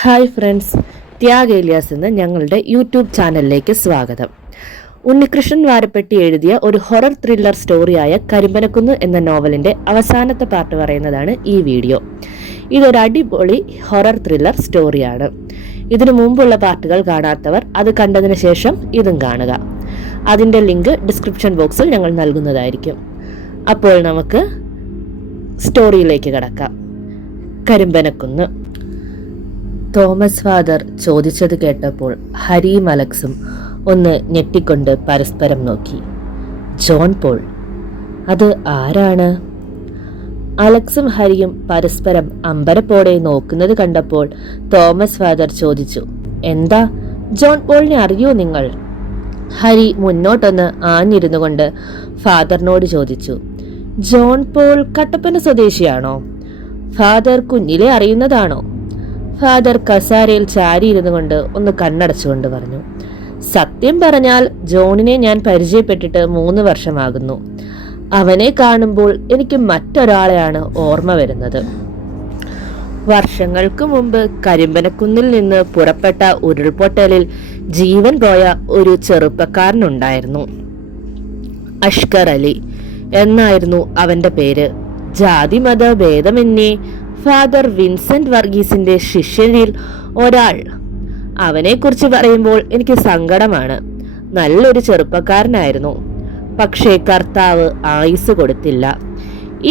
Hi friends, ത്യാഗ് Elias എന്ന ഞങ്ങളുടെ YouTube ചാനലിലേക്ക് സ്വാഗതം. ഉണ്ണികൃഷ്ണൻ വാരപ്പെട്ടി എഴുതിയ ഒരു ഹൊറർ ത്രില്ലർ സ്റ്റോറിയായ കരിമ്പനക്കുന്ന് എന്ന നോവലിൻ്റെ അവസാനത്തെ പാർട്ട് പറയുന്നതാണ് ഈ വീഡിയോ. ഇതൊരു അടിപൊളി ഹൊറർ ത്രില്ലർ സ്റ്റോറിയാണ്. ഇതിനു മുമ്പുള്ള പാർട്ടുകൾ കാണാത്തവർ അത് കണ്ടതിന് ശേഷം ഇതും കാണുക. അതിൻ്റെ ലിങ്ക് ഡിസ്ക്രിപ്ഷൻ ബോക്സിൽ ഞങ്ങൾ നൽകുന്നതായിരിക്കും. അപ്പോൾ നമുക്ക് സ്റ്റോറിയിലേക്ക് കടക്കാം. കരിമ്പനക്കുന്ന്. തോമസ് ഫാദർ ചോദിച്ചത് കേട്ടപ്പോൾ ഹരിയും അലക്സും ഒന്ന് ഞെട്ടിക്കൊണ്ട് പരസ്പരം നോക്കി. ജോൺ പോൾ, അത് ആരാണ്? അലക്സും ഹരിയും പരസ്പരം അമ്പരപ്പോടെ നോക്കുന്നത് കണ്ടപ്പോൾ തോമസ് ഫാദർ ചോദിച്ചു, എന്താ, ജോൺ പോളിനെ അറിയോ നിങ്ങൾ? ഹരി മുന്നോട്ടൊന്ന് ആഞ്ഞിരുന്നു കൊണ്ട് ഫാദറിനോട് ചോദിച്ചു, ജോൺ പോൾ കട്ടപ്പന സ്വദേശിയാണോ? ഫാദർ കുഞ്ഞിലെ അറിയുന്നതാണോ? ഫാദർ കസാരയിൽ ചാരിയിരുന്നു കൊണ്ട് ഒന്ന് കണ്ണടച്ചുകൊണ്ട് പറഞ്ഞു, സത്യം പറഞ്ഞാൽ ജോണിനെ ഞാൻ പരിചയപ്പെട്ടിട്ട് 3 വർഷമാകുന്നു. അവനെ കാണുമ്പോൾ എനിക്ക് മറ്റൊരാളെയാണ് ഓർമ്മ വരുന്നത്. വർഷങ്ങൾക്ക് മുമ്പ് കരിമ്പനക്കുന്നിൽ നിന്ന് പുറപ്പെട്ട ഉരുൾപൊട്ടലിൽ ജീവൻ പോയ ഒരു ചെറുപ്പക്കാരനുണ്ടായിരുന്നു. അഷ്കർ അലി എന്നായിരുന്നു അവന്റെ പേര്. ജാതി മത ഭേദമന്യേ ഫാദർ വിൻസെന്റ് വർഗീസിന്റെ ശിഷ്യരിൽ ഒരാൾ. അവനെക്കുറിച്ച് പറയുമ്പോൾ എനിക്ക് സങ്കടമാണ്. നല്ലൊരു ചെറുപ്പക്കാരനായിരുന്നു. പക്ഷേ കർത്താവ് ആയുസ് കൊടുത്തില്ല.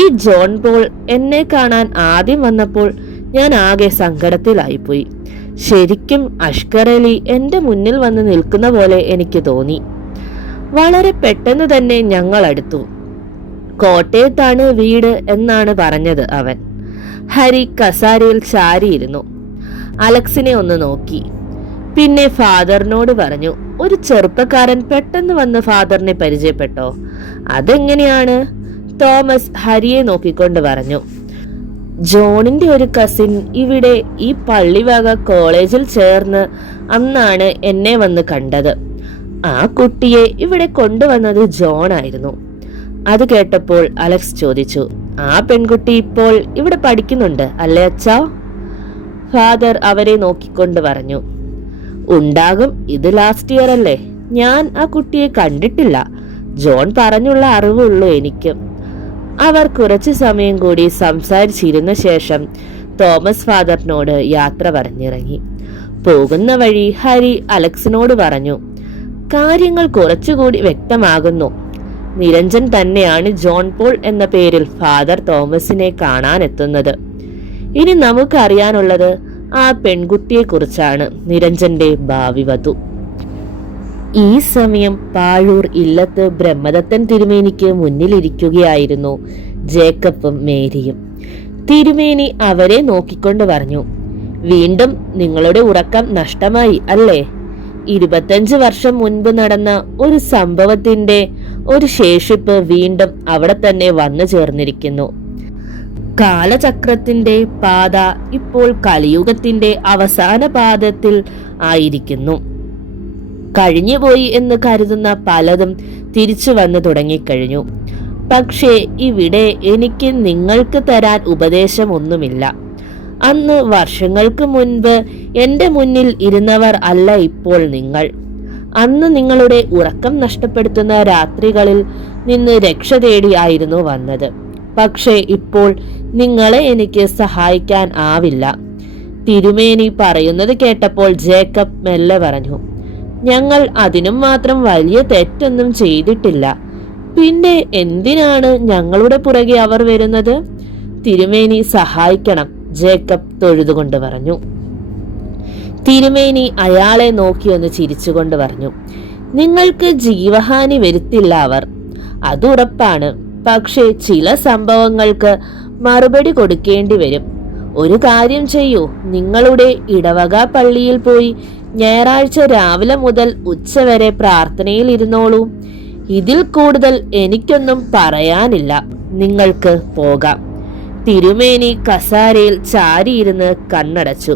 ഈ ജോൺ പോൾ എന്നെ കാണാൻ ആദ്യം വന്നപ്പോൾ ഞാൻ ആകെ സങ്കടത്തിലായിപ്പോയി. ശരിക്കും അഷ്കർ അലി എന്റെ മുന്നിൽ വന്ന് നിൽക്കുന്ന പോലെ എനിക്ക് തോന്നി. വളരെ പെട്ടെന്ന് തന്നെ ഞങ്ങൾ അടുത്തു. കോട്ടയത്താണ് വീട് എന്നാണ് പറഞ്ഞത് അവൻ. ഹരി കസാരയിൽ ചാരിയിരുന്നു. അലക്സിനെ ഒന്ന് നോക്കി. പിന്നെ ഫാദറിനോട് പറഞ്ഞു, ഒരു ചെറുപ്പക്കാരൻ പെട്ടെന്ന് വന്ന് ഫാദറിനെ പരിചയപ്പെട്ടോ? അതെങ്ങനെയാണ്? തോമസ് ഹരിയെ നോക്കിക്കൊണ്ട് പറഞ്ഞു, ജോണിന്റെ ഒരു കസിൻ ഇവിടെ ഈ പള്ളിവക കോളേജിൽ ചേർന്ന് അന്നാണ് എന്നെ വന്ന് കണ്ടത്. ആ കുട്ടിയെ ഇവിടെ കൊണ്ടുവന്നത് ജോൺ ആയിരുന്നു. അത് കേട്ടപ്പോൾ അലക്സ് ചോദിച്ചു, ആ പെൺകുട്ടി ഇപ്പോൾ ഇവിടെ പഠിക്കുന്നുണ്ട് അല്ലേ അച്ഛാ? ഫാദർ അവരെ നോക്കിക്കൊണ്ട് പറഞ്ഞു, ഉണ്ടാകും, ഇത് ലാസ്റ്റ് ഇയർ അല്ലേ. ഞാൻ ആ കുട്ടിയെ കണ്ടിട്ടില്ല. ജോൺ പറഞ്ഞുള്ള അറിവുള്ളൂ എനിക്ക്. അവർ കുറച്ചു സമയം കൂടി സംസാരിച്ചിരുന്ന ശേഷം തോമസ് ഫാദറിനോട് യാത്ര പറഞ്ഞിറങ്ങി. പോകുന്ന വഴി ഹരി അലക്സിനോട് പറഞ്ഞു, കാര്യങ്ങൾ കുറച്ചുകൂടി വ്യക്തമാകുന്നു. നിരഞ്ജൻ തന്നെയാണ് ജോൺ പോൾ എന്ന പേരിൽ ഫാദർ തോമസിനെ കാണാനെത്തുന്നത്. ഇനി നമുക്കറിയാനുള്ളത് ആ പെൺകുട്ടിയെ കുറിച്ചാണ്, നിരഞ്ജന്റെ ഭാവി വധു. ഈ സമയം പാഴൂർ ഇല്ലത്ത് ബ്രഹ്മദത്തൻ തിരുമേനിക്ക് മുന്നിലിരിക്കുകയായിരുന്നു ജേക്കബും മേരിയും. തിരുമേനി അവരെ നോക്കിക്കൊണ്ട് പറഞ്ഞു, വീണ്ടും നിങ്ങളുടെ ഉറക്കം നഷ്ടമായി അല്ലേ? 25 വർഷം മുൻപ് നടന്ന ഒരു സംഭവത്തിന്റെ ഒരു ശേഷിപ്പ് വീണ്ടും അവിടെ തന്നെ വന്നു ചേർന്നിരിക്കുന്നു. കാലചക്രത്തിന്റെ പാത ഇപ്പോൾ കലിയുഗത്തിന്റെ അവസാന പാദത്തിൽ ആയിരിക്കുന്നു. കഴിഞ്ഞുപോയി എന്ന് കരുതുന്ന പലതും തിരിച്ചു വന്നു തുടങ്ങിക്കഴിഞ്ഞു. പക്ഷേ ഇവിടെ എനിക്ക് നിങ്ങൾക്ക് തരാൻ ഉപദേശമൊന്നുമില്ല. അന്ന് വർഷങ്ങൾക്ക് മുൻപ് എന്റെ മുന്നിൽ ഇരുന്നവർ അല്ല ഇപ്പോൾ നിങ്ങൾ. അന്ന് നിങ്ങളുടെ ഉറക്കം നഷ്ടപ്പെടുത്തുന്ന രാത്രികളിൽ നിന്ന് രക്ഷ തേടിയായിരുന്നു വന്നത്. പക്ഷേ ഇപ്പോൾ നിങ്ങളെ എനിക്ക് സഹായിക്കാൻ ആവില്ല. തിരുമേനി പറയുന്നത് കേട്ടപ്പോൾ ജേക്കബ് മെല്ലെ പറഞ്ഞു, ഞങ്ങൾ അതിനും മാത്രം വലിയ തെറ്റൊന്നും ചെയ്തിട്ടില്ല. പിന്നെ എന്തിനാണ് ഞങ്ങളുടെ പുറകെ അവർ വരുന്നത്? തിരുമേനി സഹായിക്കണം, ജേക്കബ് തൊഴുതുകൊണ്ട് പറഞ്ഞു. തിരുമേനി അയാളെ നോക്കി ഒന്ന് ചിരിച്ചുകൊണ്ട് പറഞ്ഞു, നിങ്ങൾക്ക് ജീവഹാനി വരുത്തില്ല അവർ, അതുറപ്പാണ്. പക്ഷേ ചില സംഭവങ്ങൾക്ക് മറുപടി കൊടുക്കേണ്ടി വരും. ഒരു കാര്യം ചെയ്യൂ, നിങ്ങളുടെ ഇടവക പള്ളിയിൽ പോയി ഞായറാഴ്ച രാവിലെ മുതൽ ഉച്ചവരെ പ്രാർത്ഥനയിൽ ഇരുന്നോളൂ. ഇതിൽ കൂടുതൽ എനിക്കൊന്നും പറയാനില്ല. നിങ്ങൾക്ക് പോകാം. തിരുമേനി കസാരയിൽ ചാരിയിരുന്ന് കണ്ണടച്ചു.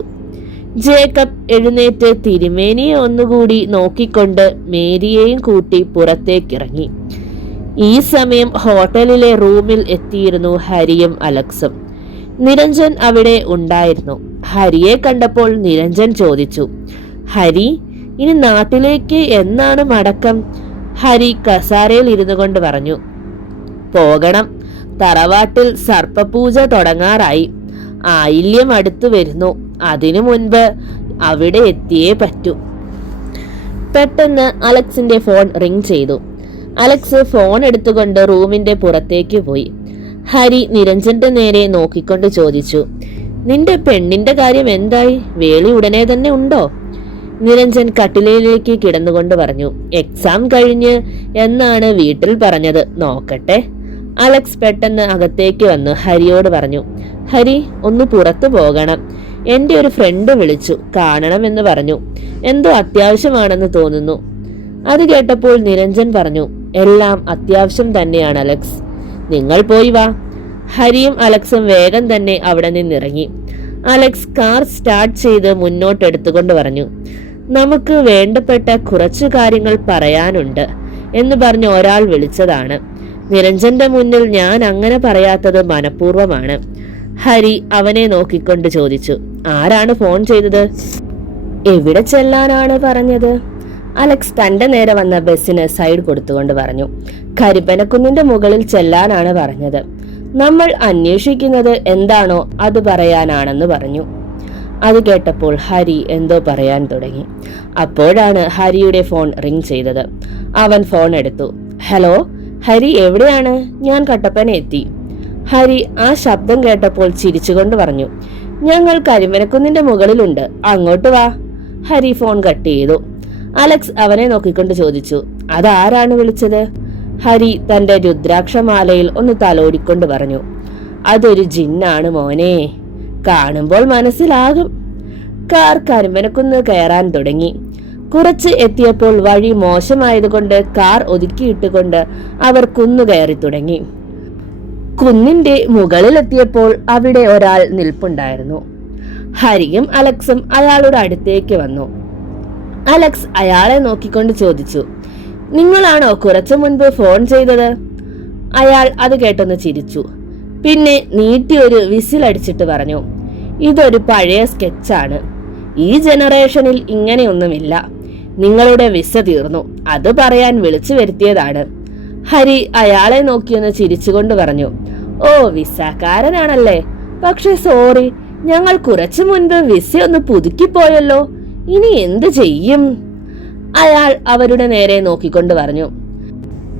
ജേക്കബ് എഴുന്നേറ്റ് തിരുമേനിയെ ഒന്നുകൂടി നോക്കിക്കൊണ്ട് മേരിയെയും കൂട്ടി പുറത്തേക്കിറങ്ങി. ഈ സമയം ഹോട്ടലിലെ റൂമിൽ എത്തിയിരുന്നു ഹരിയും അലക്സും. നിരഞ്ജൻ അവിടെ ഉണ്ടായിരുന്നു. ഹരിയെ കണ്ടപ്പോൾ നിരഞ്ജൻ ചോദിച്ചു, ഹരി, ഇനി നാട്ടിലേക്ക് എന്നാണ് മടക്കം? ഹരി കസാരയിൽ ഇരുന്നു കൊണ്ട് പറഞ്ഞു, പോകണം. തറവാട്ടിൽ സർപ്പപൂജ തുടങ്ങാറായി. ആയില്യം അടുത്തു വരുന്നു. അതിനു മുൻപ് അവിടെ എത്തിയേ പറ്റൂ. പെട്ടെന്ന് അലക്സിന്റെ ഫോൺ റിംഗ് ചെയ്തു. അലക്സ് ഫോൺ എടുത്തുകൊണ്ട് റൂമിന്റെ പുറത്തേക്ക് പോയി. ഹരി നിരഞ്ജന്റെ നേരെ നോക്കിക്കൊണ്ട് ചോദിച്ചു, നിന്റെ പെണ്ണിന്റെ കാര്യം എന്തായി? വേളി ഉടനെ തന്നെ ഉണ്ടോ? നിരഞ്ജൻ കട്ടിലയിലേക്ക് കിടന്നുകൊണ്ട് പറഞ്ഞു, എക്സാം കഴിഞ്ഞ് എന്നാണ് വീട്ടിൽ പറഞ്ഞത്, നോക്കട്ടെ. അലക്സ് പെട്ടെന്ന് അകത്തേക്ക് വന്നു ഹരിയോട് പറഞ്ഞു, ഹരി, ഒന്ന് പുറത്തു പോകണം. എന്റെ ഒരു ഫ്രണ്ട് വിളിച്ചു, കാണണമെന്ന് പറഞ്ഞു. എന്തോ അത്യാവശ്യമാണെന്ന് തോന്നുന്നു. അത് കേട്ടപ്പോൾ നിരഞ്ജൻ പറഞ്ഞു, എല്ലാം അത്യാവശ്യം തന്നെയാണ് അലക്സ്, നിങ്ങൾ പോയി വാ. ഹരിയും അലക്സും വേഗം തന്നെ അവിടെ നിന്നിറങ്ങി. അലക്സ് കാർ സ്റ്റാർട്ട് ചെയ്ത് മുന്നോട്ടെടുത്തുകൊണ്ട് പറഞ്ഞു, നമുക്ക് വേണ്ടപ്പെട്ട കുറച്ചു കാര്യങ്ങൾ പറയാനുണ്ട് എന്ന് പറഞ്ഞ് ഒരാൾ വിളിച്ചതാണ്. നിരഞ്ജന്റെ മുന്നിൽ ഞാൻ അങ്ങനെ പറയാത്തത് മനഃപൂർവ്വമാണ്. ഹരി അവനെ നോക്കിക്കൊണ്ട് ചോദിച്ചു, ആരാണ് ഫോൺ ചെയ്തത്? എവിടെ ചെല്ലാനാണ് പറഞ്ഞത്? അലക്സ് തന്റെ നേരെ വന്ന ബസ്സിന് സൈഡ് കൊടുത്തുകൊണ്ട് പറഞ്ഞു, കരിമ്പനക്കുന്നിന്റെ മുകളിൽ ചെല്ലാനാണ് പറഞ്ഞത്. നമ്മൾ അന്വേഷിക്കുന്നത് എന്താണോ അത് പറയാനാണെന്ന് പറഞ്ഞു. അത് കേട്ടപ്പോൾ ഹരി എന്തോ പറയാൻ തുടങ്ങി. അപ്പോഴാണ് ഹരിയുടെ ഫോൺ റിംഗ് ചെയ്തത്. അവൻ ഫോൺ എടുത്തു. ഹലോ ഹരി, എവിടെയാണ്? ഞാൻ കട്ടപ്പന എത്തി. ഹരി ആ ശബ്ദം കേട്ടപ്പോൾ ചിരിച്ചുകൊണ്ട് പറഞ്ഞു, ഞങ്ങൾ കരിമ്പനക്കുന്നിന്റെ മുകളിലുണ്ട്, അങ്ങോട്ട് വാ. ഹരി ഫോൺ കട്ട് ചെയ്തു. അലക്സ് അവനെ നോക്കിക്കൊണ്ട് ചോദിച്ചു, അതാരാണ് വിളിച്ചത്? ഹരി തന്റെ രുദ്രാക്ഷമാലയിൽ ഒന്ന് തലോടിക്കൊണ്ട് പറഞ്ഞു, അതൊരു ജിന്നാണ് മോനെ, കാണുമ്പോൾ മനസ്സിലാകും. കാർ കരിമ്പനക്കുന്ന് കയറാൻ തുടങ്ങി. കുറച്ച് എത്തിയപ്പോൾ വഴി മോശമായതുകൊണ്ട് കാർ ഒതുക്കിയിട്ടുകൊണ്ട് അവർ കുന്നു കയറി തുടങ്ങി. കുന്നിന്റെ മുകളിലെത്തിയപ്പോൾ അവിടെ ഒരാൾ നിൽപ്പുണ്ടായിരുന്നു. ഹരിയും അലക്സും അയാളുടെ അടുത്തേക്ക് വന്നു. അലക്സ് അയാളെ നോക്കിക്കൊണ്ട് ചോദിച്ചു, നിങ്ങളാണോ കുറച്ചു മുൻപ് ഫോൺ ചെയ്തത്? അയാൾ അത് കേട്ടൊന്ന് ചിരിച്ചു. പിന്നെ നീട്ടി ഒരു വിസിലടിച്ചിട്ട് പറഞ്ഞു, ഇതൊരു പഴയ സ്കെച്ചാണ്. ഈ ജനറേഷനിൽ ഇങ്ങനെയൊന്നുമില്ല. നിങ്ങളുടെ വിസ തീർന്നു, അത് പറയാൻ വിളിച്ചു വരുത്തിയതാണ്. ഹരി അയാളെ നോക്കിയൊന്ന് ചിരിച്ചുകൊണ്ട് പറഞ്ഞു, ഓ, വിസക്കാരനാണല്ലേ? പക്ഷെ സോറി, ഞങ്ങൾ കുറച്ചു മുൻപ് വിസ ഒന്ന് പുതുക്കിപ്പോയല്ലോ, ഇനി എന്ത് ചെയ്യും? അയാൾ അവരുടെ നേരെ നോക്കിക്കൊണ്ട് പറഞ്ഞു,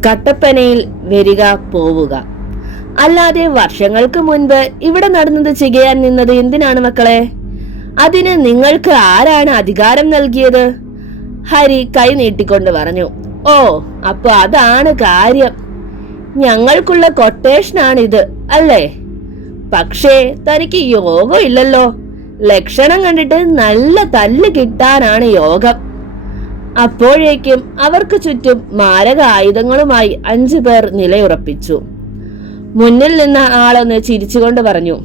കട്ടപ്പനയിൽ വരിക പോവുക, അല്ലാതെ വർഷങ്ങൾക്ക് മുൻപ് ഇവിടെ നടന്നത് ചെയ്യാൻ നിന്നത് എന്തിനാണ് മക്കളെ? അതിന് നിങ്ങൾക്ക് ആരാണ് അധികാരം നൽകിയത്? ഹരി കൈ നീട്ടിക്കൊണ്ട് പറഞ്ഞു, ഓ, അപ്പൊ അതാണ് കാര്യം. ഞങ്ങൾക്കുള്ള കൊട്ടേഷനാണിത് അല്ലേ? പക്ഷേ തനിക്ക് യോഗം ഇല്ലല്ലോ. ലക്ഷണം കണ്ടിട്ട് നല്ല തല്ല് കിട്ടാനാണ് യോഗം. അപ്പോഴേക്കും അവർക്ക് ചുറ്റും മാരക ആയുധങ്ങളുമായി 5 പേർ നിലയുറപ്പിച്ചു. മുന്നിൽ നിന്ന ആളൊന്ന് ചിരിച്ചുകൊണ്ട് പറഞ്ഞു,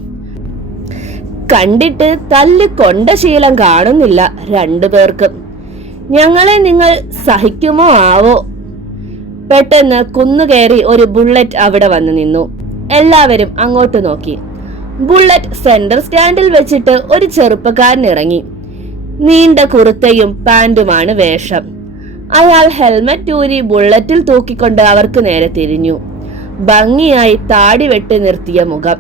കണ്ടിട്ട് തല്ല് കൊണ്ട ശീലം കാണുന്നില്ല 2 പേർക്കും. ഞങ്ങളെ നിങ്ങൾ സഹിക്കുമോ ആവോ? പെട്ടെന്ന് കുന്നുകയറി ഒരു ബുള്ളറ്റ് അവിടെ വന്നു നിന്നു. എല്ലാവരും അങ്ങോട്ട് നോക്കി. ബുള്ളറ്റ് സെന്റർ സ്റ്റാൻഡിൽ വെച്ചിട്ട് ഒരു ചെറുപ്പക്കാരൻ ഇറങ്ങി. നീണ്ട കുർത്തയും പാന്റുമാണ് വേഷം. അയാൾ ഹെൽമറ്റ് ഊരി ബുള്ളറ്റിൽ തൂക്കിക്കൊണ്ട് അവർക്ക് നേരെ തിരിഞ്ഞു. ഭംഗിയായി താടി വെട്ടി നിർത്തിയ മുഖം,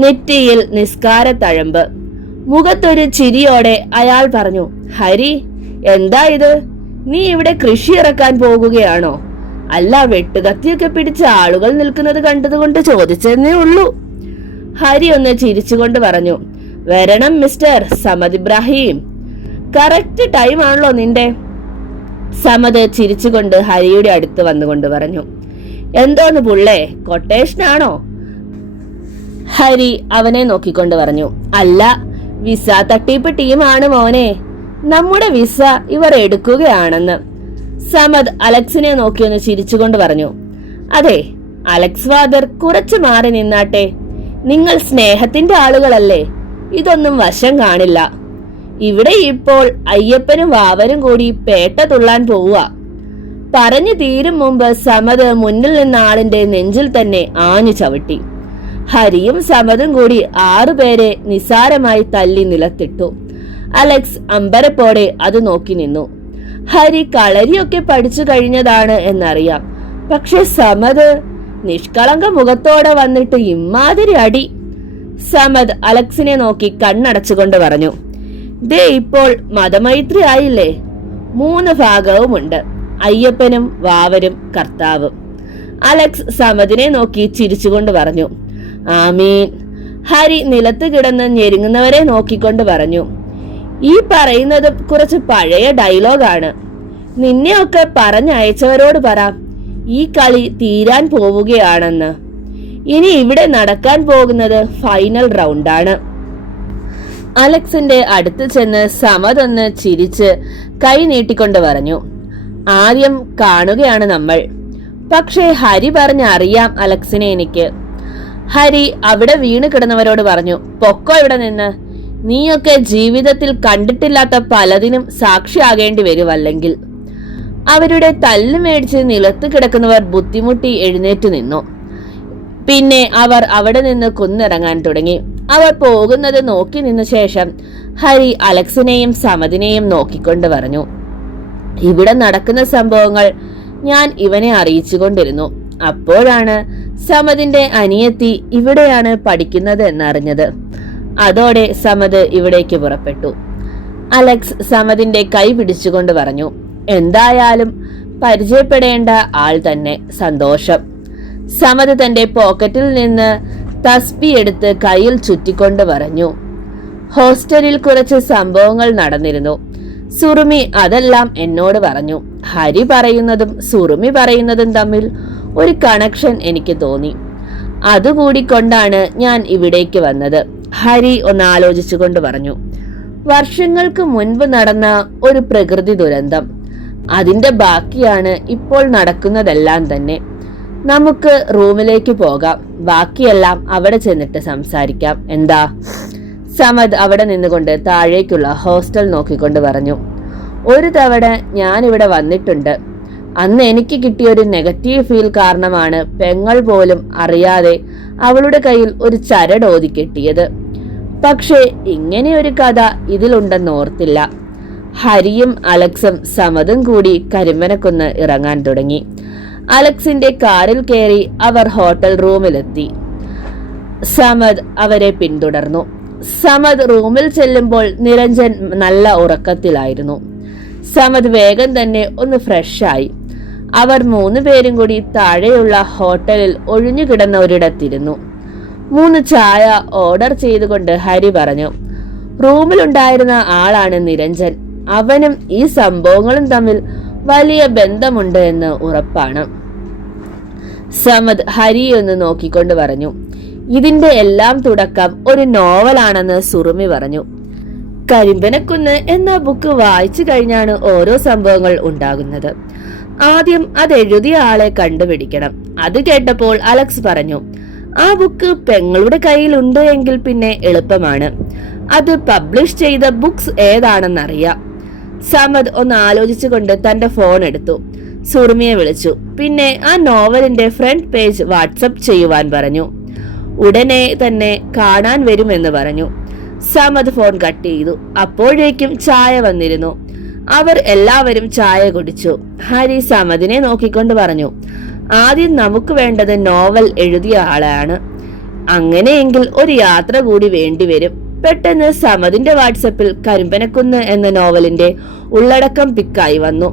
നെറ്റിയിൽ നിസ്കാര തഴമ്പ്. മുഖത്തൊരു ചിരിയോടെ അയാൾ പറഞ്ഞു, ഹരി, എന്താ ഇത്? നീ ഇവിടെ കൃഷി ഇറക്കാൻ പോകുകയാണോ? അല്ല, വെട്ടുകത്തിയൊക്കെ പിടിച്ച ആളുകൾ നിൽക്കുന്നത് കണ്ടതുകൊണ്ട് ചോദിച്ചെന്നേ ഉള്ളൂ. ഹരി ഒന്ന് ചിരിച്ചുകൊണ്ട് പറഞ്ഞു, വരണം mister Samad Ibrahim, correct time ആണല്ലോ നിന്റെ. സമദ് ചിരിച്ചുകൊണ്ട് ഹരിയുടെ അടുത്ത് വന്നുകൊണ്ട് പറഞ്ഞു, എന്തോന്ന് പുള്ളേ, കൊട്ടേഷനാണോ? ഹരി അവനെ നോക്കിക്കൊണ്ട് പറഞ്ഞു, അല്ല, വിസ തട്ടിപ്പ് ടീമാണ് മോനെ, നമ്മുടെ വിസ ഇവർ എടുക്കുകയാണെന്ന്. സമദ് അലക്സിനെ നോക്കിയൊന്ന് ചിരിച്ചുകൊണ്ട് പറഞ്ഞു, അതെ അലക്സ് ഫാദർ, കുറച്ചു മാറി നിന്നാട്ടെ. നിങ്ങൾ സ്നേഹത്തിന്റെ ആളുകളല്ലേ, ഇതൊന്നും വശം കാണില്ല. ഇവിടെ ഇപ്പോൾ അയ്യപ്പനും വാവരും കൂടി പേട്ട തുള്ളാൻ പോവുക. പറഞ്ഞു തീരും മുമ്പ് സമദ് മുന്നിൽ നിന്ന ആളിന്റെ നെഞ്ചിൽ തന്നെ ആഞ്ഞു ചവിട്ടി. ഹരിയും സമതും കൂടി 6 പേരെ നിസാരമായി തല്ലി നിലത്തിട്ടു. അലക്സ് അമ്പരപ്പോടെ അത് നോക്കി നിന്നു. ഹരി കളരിയൊക്കെ പഠിച്ചു കഴിഞ്ഞതാണ് എന്നറിയാം, പക്ഷെ സമത് നിഷ്കളങ്ക മുഖത്തോടെ വന്നിട്ട് ഇമ്മാതിരി അടി. സമത് അലക്സിനെ നോക്കി കണ്ണടച്ചുകൊണ്ട് പറഞ്ഞു, ദേ ഇപ്പോൾ മതമൈത്രി ആയില്ലേ, 3 ഭാഗവുമുണ്ട്, അയ്യപ്പനും വാവരും കർത്താവും. അലക്സ് സമതിനെ നോക്കി ചിരിച്ചുകൊണ്ട് പറഞ്ഞു, ആമീൻ. ഹരി നിലത്ത് കിടന്ന് ഞെരുങ്ങുന്നവരെ നോക്കിക്കൊണ്ട് പറഞ്ഞു, ഈ പറയുന്നത് കുറച്ച് പഴയ ഡയലോഗാണ്. നിന്നെയൊക്കെ പറഞ്ഞയച്ചവരോട് പറ, ഈ കളി തീരാൻ പോവുകയാണെന്ന്. ഇനി ഇവിടെ നടക്കാൻ പോകുന്നത് ഫൈനൽ റൗണ്ടാണ്. അലക്സിന്റെ അടുത്ത് ചെന്ന് സമതൊന്ന് ചിരിച്ച് കൈ നീട്ടിക്കൊണ്ട് പറഞ്ഞു, ആദ്യം കാണുകയാണ് നമ്മൾ. പക്ഷേ ഹരി പറഞ്ഞറിയാം അലക്സിനെ എനിക്ക്. ഹരി അവിടെ വീണ് കിടന്നവരോട് പറഞ്ഞു, പൊക്കോ ഇവിടെ നിന്ന്. നീയൊക്കെ ജീവിതത്തിൽ കണ്ടിട്ടില്ലാത്ത പലതിനും സാക്ഷിയാകേണ്ടി വരുമല്ലെങ്കിൽ. അവരുടെ തല്ല് മേടിച്ച് നിലത്ത് കിടക്കുന്നവർ ബുദ്ധിമുട്ടി എഴുന്നേറ്റ് നിന്നു. പിന്നെ അവർ അവിടെ നിന്ന് കുന്നിറങ്ങാൻ തുടങ്ങി. അവർ പോകുന്നത് നോക്കി നിന്ന ശേഷം ഹരി അലക്സിനെയും സമതിനെയും നോക്കിക്കൊണ്ട് പറഞ്ഞു, ഇവിടെ നടക്കുന്ന സംഭവങ്ങൾ ഞാൻ ഇവനെ അറിയിച്ചുകൊണ്ടിരുന്നു. അപ്പോഴാണ് സമതിന്റെ അനിയത്തി ഇവിടെയാണ് പഠിക്കുന്നത് എന്നറിഞ്ഞത്. അതോടെ സമത് ഇവിടേക്ക് പുറപ്പെട്ടു. അലക്സ് സമതിന്റെ കൈ പിടിച്ചുകൊണ്ട് പറഞ്ഞു, എന്തായാലും പരിചയപ്പെടേണ്ട ആൾ തന്നെ, സന്തോഷം. സമത് തന്റെ പോക്കറ്റിൽ നിന്ന് തസ്ബി എടുത്ത് കയ്യിൽ ചുറ്റിക്കൊണ്ട് പറഞ്ഞു, ഹോസ്റ്റലിൽ കുറച്ച് സംഭവങ്ങൾ നടന്നിരുന്നു. സുറുമി അതെല്ലാം എന്നോട് പറഞ്ഞു. ഹരി പറയുന്നതും സുറുമി പറയുന്നതും തമ്മിൽ ഒരു കണക്ഷൻ എനിക്ക് തോന്നി. അതുകൂടി കൊണ്ടാണ് ഞാൻ ഇവിടേക്ക് വന്നത്. ഹരി ഒന്ന് ആലോചിച്ചുകൊണ്ട് പറഞ്ഞു, വർഷങ്ങൾക്ക് മുൻപ് നടന്ന ഒരു പ്രകൃതി ദുരന്തം, അതിന്റെ ബാക്കിയാണ് ഇപ്പോൾ നടക്കുന്നതെല്ലാം തന്നെ. നമുക്ക് റൂമിലേക്ക് പോകാം, ബാക്കിയെല്ലാം അവിടെ ചെന്നിട്ട് സംസാരിക്കാം, എന്താ? സമദ് അവിടെ നിന്നുകൊണ്ട് താഴേക്കുള്ള ഹോസ്റ്റൽ നോക്കിക്കൊണ്ട് പറഞ്ഞു, ഒരു തവണ ഞാനിവിടെ വന്നിട്ടുണ്ട്. അന്ന് എനിക്ക് കിട്ടിയൊരു നെഗറ്റീവ് ഫീൽ കാരണമാണ് പെങ്ങൾ പോലും അറിയാതെ അവളുടെ കയ്യിൽ ഒരു ചരടോതി കെട്ടിയത്. പക്ഷേ ഇങ്ങനെയൊരു കഥ ഇതിലുണ്ടെന്ന് ഓർത്തില്ല. ഹരിയും അലക്സും സമതും കൂടി കരിമ്പനക്കുന്ന് ഇറങ്ങാൻ തുടങ്ങി. അലക്സിന്റെ കാറിൽ കയറി അവർ ഹോട്ടൽ റൂമിലെത്തി. സമദ് അവരെ പിന്തുടർന്നു. സമദ് റൂമിൽ ചെല്ലുമ്പോൾ നിരഞ്ജൻ നല്ല ഉറക്കത്തിലായിരുന്നു. സമദ് വേഗം തന്നെ ഒന്ന് ഫ്രഷായി. അവർ 3 പേരും കൂടി താഴെയുള്ള ഹോട്ടലിൽ ഒഴിഞ്ഞുകിടന്ന ഒരിടത്തിരുന്നു. 3 ചായ ഓർഡർ ചെയ്തുകൊണ്ട് ഹരി പറഞ്ഞു, റൂമിലുണ്ടായിരുന്ന ആളാണ് നിരഞ്ജൻ. അവനും ഈ സംഭവങ്ങളും തമ്മിൽ വലിയ ബന്ധമുണ്ട് എന്ന് ഉറപ്പാണ്. സമദ് ഹരിയെ ഒന്ന് നോക്കിക്കൊണ്ട് പറഞ്ഞു, ഇതിന്റെ എല്ലാം തുടക്കം ഒരു നോവലാണെന്ന് സുറുമി പറഞ്ഞു. കരിമ്പനക്കുന്ന് എന്ന ബുക്ക് വായിച്ചു കഴിഞ്ഞാണ് ഓരോ സംഭവങ്ങൾ ഉണ്ടാകുന്നത്. ആദ്യം അത് എഴുതിയ ആളെ കണ്ടുപിടിക്കണം. അത് കേട്ടപ്പോൾ അലക്സ് പറഞ്ഞു, ആ ബുക്ക് പെങ്ങളുടെ കയ്യിലുണ്ട് എങ്കിൽ പിന്നെ എളുപ്പമാണ്. അത് പബ്ലിഷ് ചെയ്ത ബുക്സ് ഏതാണെന്നറിയാം. സമദ് ഒന്ന് ആലോചിച്ചുകൊണ്ട് തന്റെ ഫോൺ എടുത്തു. സുറുമിയെ വിളിച്ചു. പിന്നെ ആ നോവലിന്റെ ഫ്രണ്ട് പേജ് വാട്സപ്പ് ചെയ്യുവാൻ പറഞ്ഞു. ഉടനെ തന്നെ കാണാൻ വരുമെന്ന് പറഞ്ഞു. സമദ് ഫോൺ കട്ട് ചെയ്തു. അപ്പോഴേക്കും ചായ വന്നിരുന്നു. അവർ എല്ലാവരും ചായ കുടിച്ചു. ഹരി സമദിനെ നോക്കിക്കൊണ്ട് പറഞ്ഞു, ആദ്യം നമുക്ക് വേണ്ടത് നോവൽ എഴുതിയ ആളാണ്. അങ്ങനെയെങ്കിൽ ഒരു യാത്ര കൂടി വേണ്ടിവരും. പെട്ടെന്ന് സമദിന്റെ വാട്സപ്പിൽ കരിമ്പനക്കുന്ന് എന്ന നോവലിന്റെ ഉള്ളടക്കം പിക്കായി വന്നു.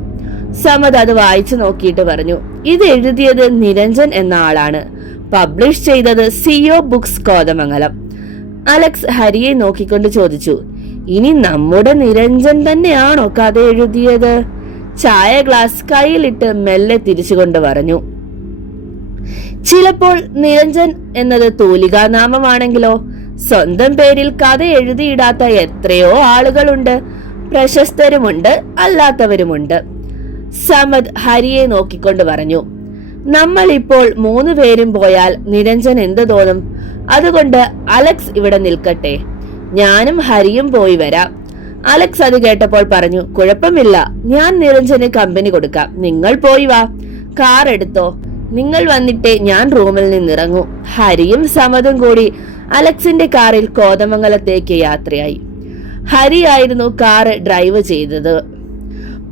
സമദ് അത് വായിച്ചു നോക്കിയിട്ട് പറഞ്ഞു, ഇത് എഴുതിയത് നിരഞ്ജൻ എന്ന ആളാണ്. പബ്ലിഷ് ചെയ്തത് സിഒ ബുക്സ് കോതമംഗലം. അലക്സ് ഹരിയെ നോക്കിക്കൊണ്ട് ചോദിച്ചു, ഇനി നമ്മുടെ നിരഞ്ജൻ തന്നെയാണോ കഥ എഴുതിയത്? ചായ ഗ്ലാസ് കയ്യിലിട്ട് മെല്ലെ തിരിച്ചുകൊണ്ട് പറഞ്ഞു, ചിലപ്പോൾ നിരഞ്ജൻ എന്നത് തൂലികാനാമമാണെങ്കിലോ? സ്വന്തം പേരിൽ കഥ എഴുതിയിടാത്ത എത്രയോ ആളുകളുണ്ട്. പ്രശസ്തരുമുണ്ട്, അല്ലാത്തവരുമുണ്ട്. സമദ് ഹരിയെ നോക്കിക്കൊണ്ട് പറഞ്ഞു, നമ്മൾ ഇപ്പോൾ 3 പേരും പോയാൽ നിരഞ്ജൻ എന്ത് തോന്നും? അതുകൊണ്ട് അലക്സ് ഇവിടെ നിൽക്കട്ടെ, ഞാനും ഹരിയും പോയി വരാം. അലക്സ് അത് കേട്ടപ്പോൾ പറഞ്ഞു, കുഴപ്പമില്ല, ഞാൻ നിരഞ്ജന് കമ്പനി കൊടുക്കാം, നിങ്ങൾ പോയി വാ, കാർ എടുത്തോ, നിങ്ങൾ വന്നിട്ടേ ഞാൻ റൂമിൽ നിന്നിറങ്ങൂ. ഹരിയും സമതും കൂടി അലക്സിന്റെ കാറിൽ കോതമംഗലത്തേക്ക് യാത്രയായി. ഹരിയായിരുന്നു കാറ് ഡ്രൈവ് ചെയ്തത്.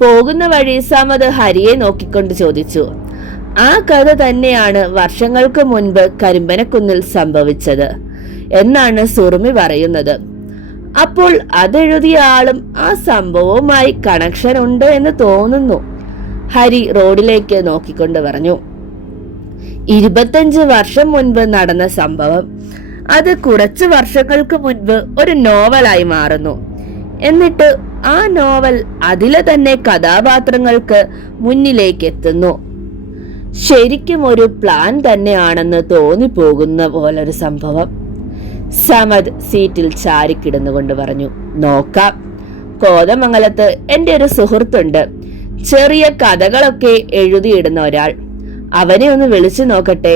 പോകുന്ന വഴി സമത് ഹരിയെ നോക്കിക്കൊണ്ട് ചോദിച്ചു, ആ കഥ തന്നെയാണ് വർഷങ്ങൾക്ക് മുൻപ് കരിമ്പനക്കുന്നിൽ സംഭവിച്ചത് എന്നാണ് സുറുമി പറയുന്നത്. അപ്പോൾ അതെഴുതിയ ആളും ആ സംഭവവുമായി കണക്ഷൻ ഉണ്ട് എന്ന് തോന്നുന്നു. ഹരി റോഡിലേക്ക് നോക്കിക്കൊണ്ട് പറഞ്ഞു. 25 വർഷം മുൻപ് നടന്ന സംഭവം അത് കുറച്ച് വർഷങ്ങൾക്ക് മുൻപ് ഒരു നോവലായി മാറുന്നു. എന്നിട്ട് ആ നോവൽ അതിലെ തന്നെ കഥാപാത്രങ്ങൾക്ക് മുന്നിലേക്ക് എത്തുന്നു. ശരിക്കും ഒരു പ്ലാൻ തന്നെയാണെന്ന് തോന്നിപ്പോകുന്ന പോലൊരു സംഭവം. സമദ് സീറ്റിൽ ചാരിക്കിടന്നുകൊണ്ട് പറഞ്ഞു, നോക്കാം. കോതമംഗലത്ത് എൻ്റെ ഒരു സുഹൃത്തുണ്ട്, ചെറിയ കഥകളൊക്കെ എഴുതിയിടുന്ന ഒരാൾ. അവനെ ഒന്ന് വിളിച്ചു നോക്കട്ടെ,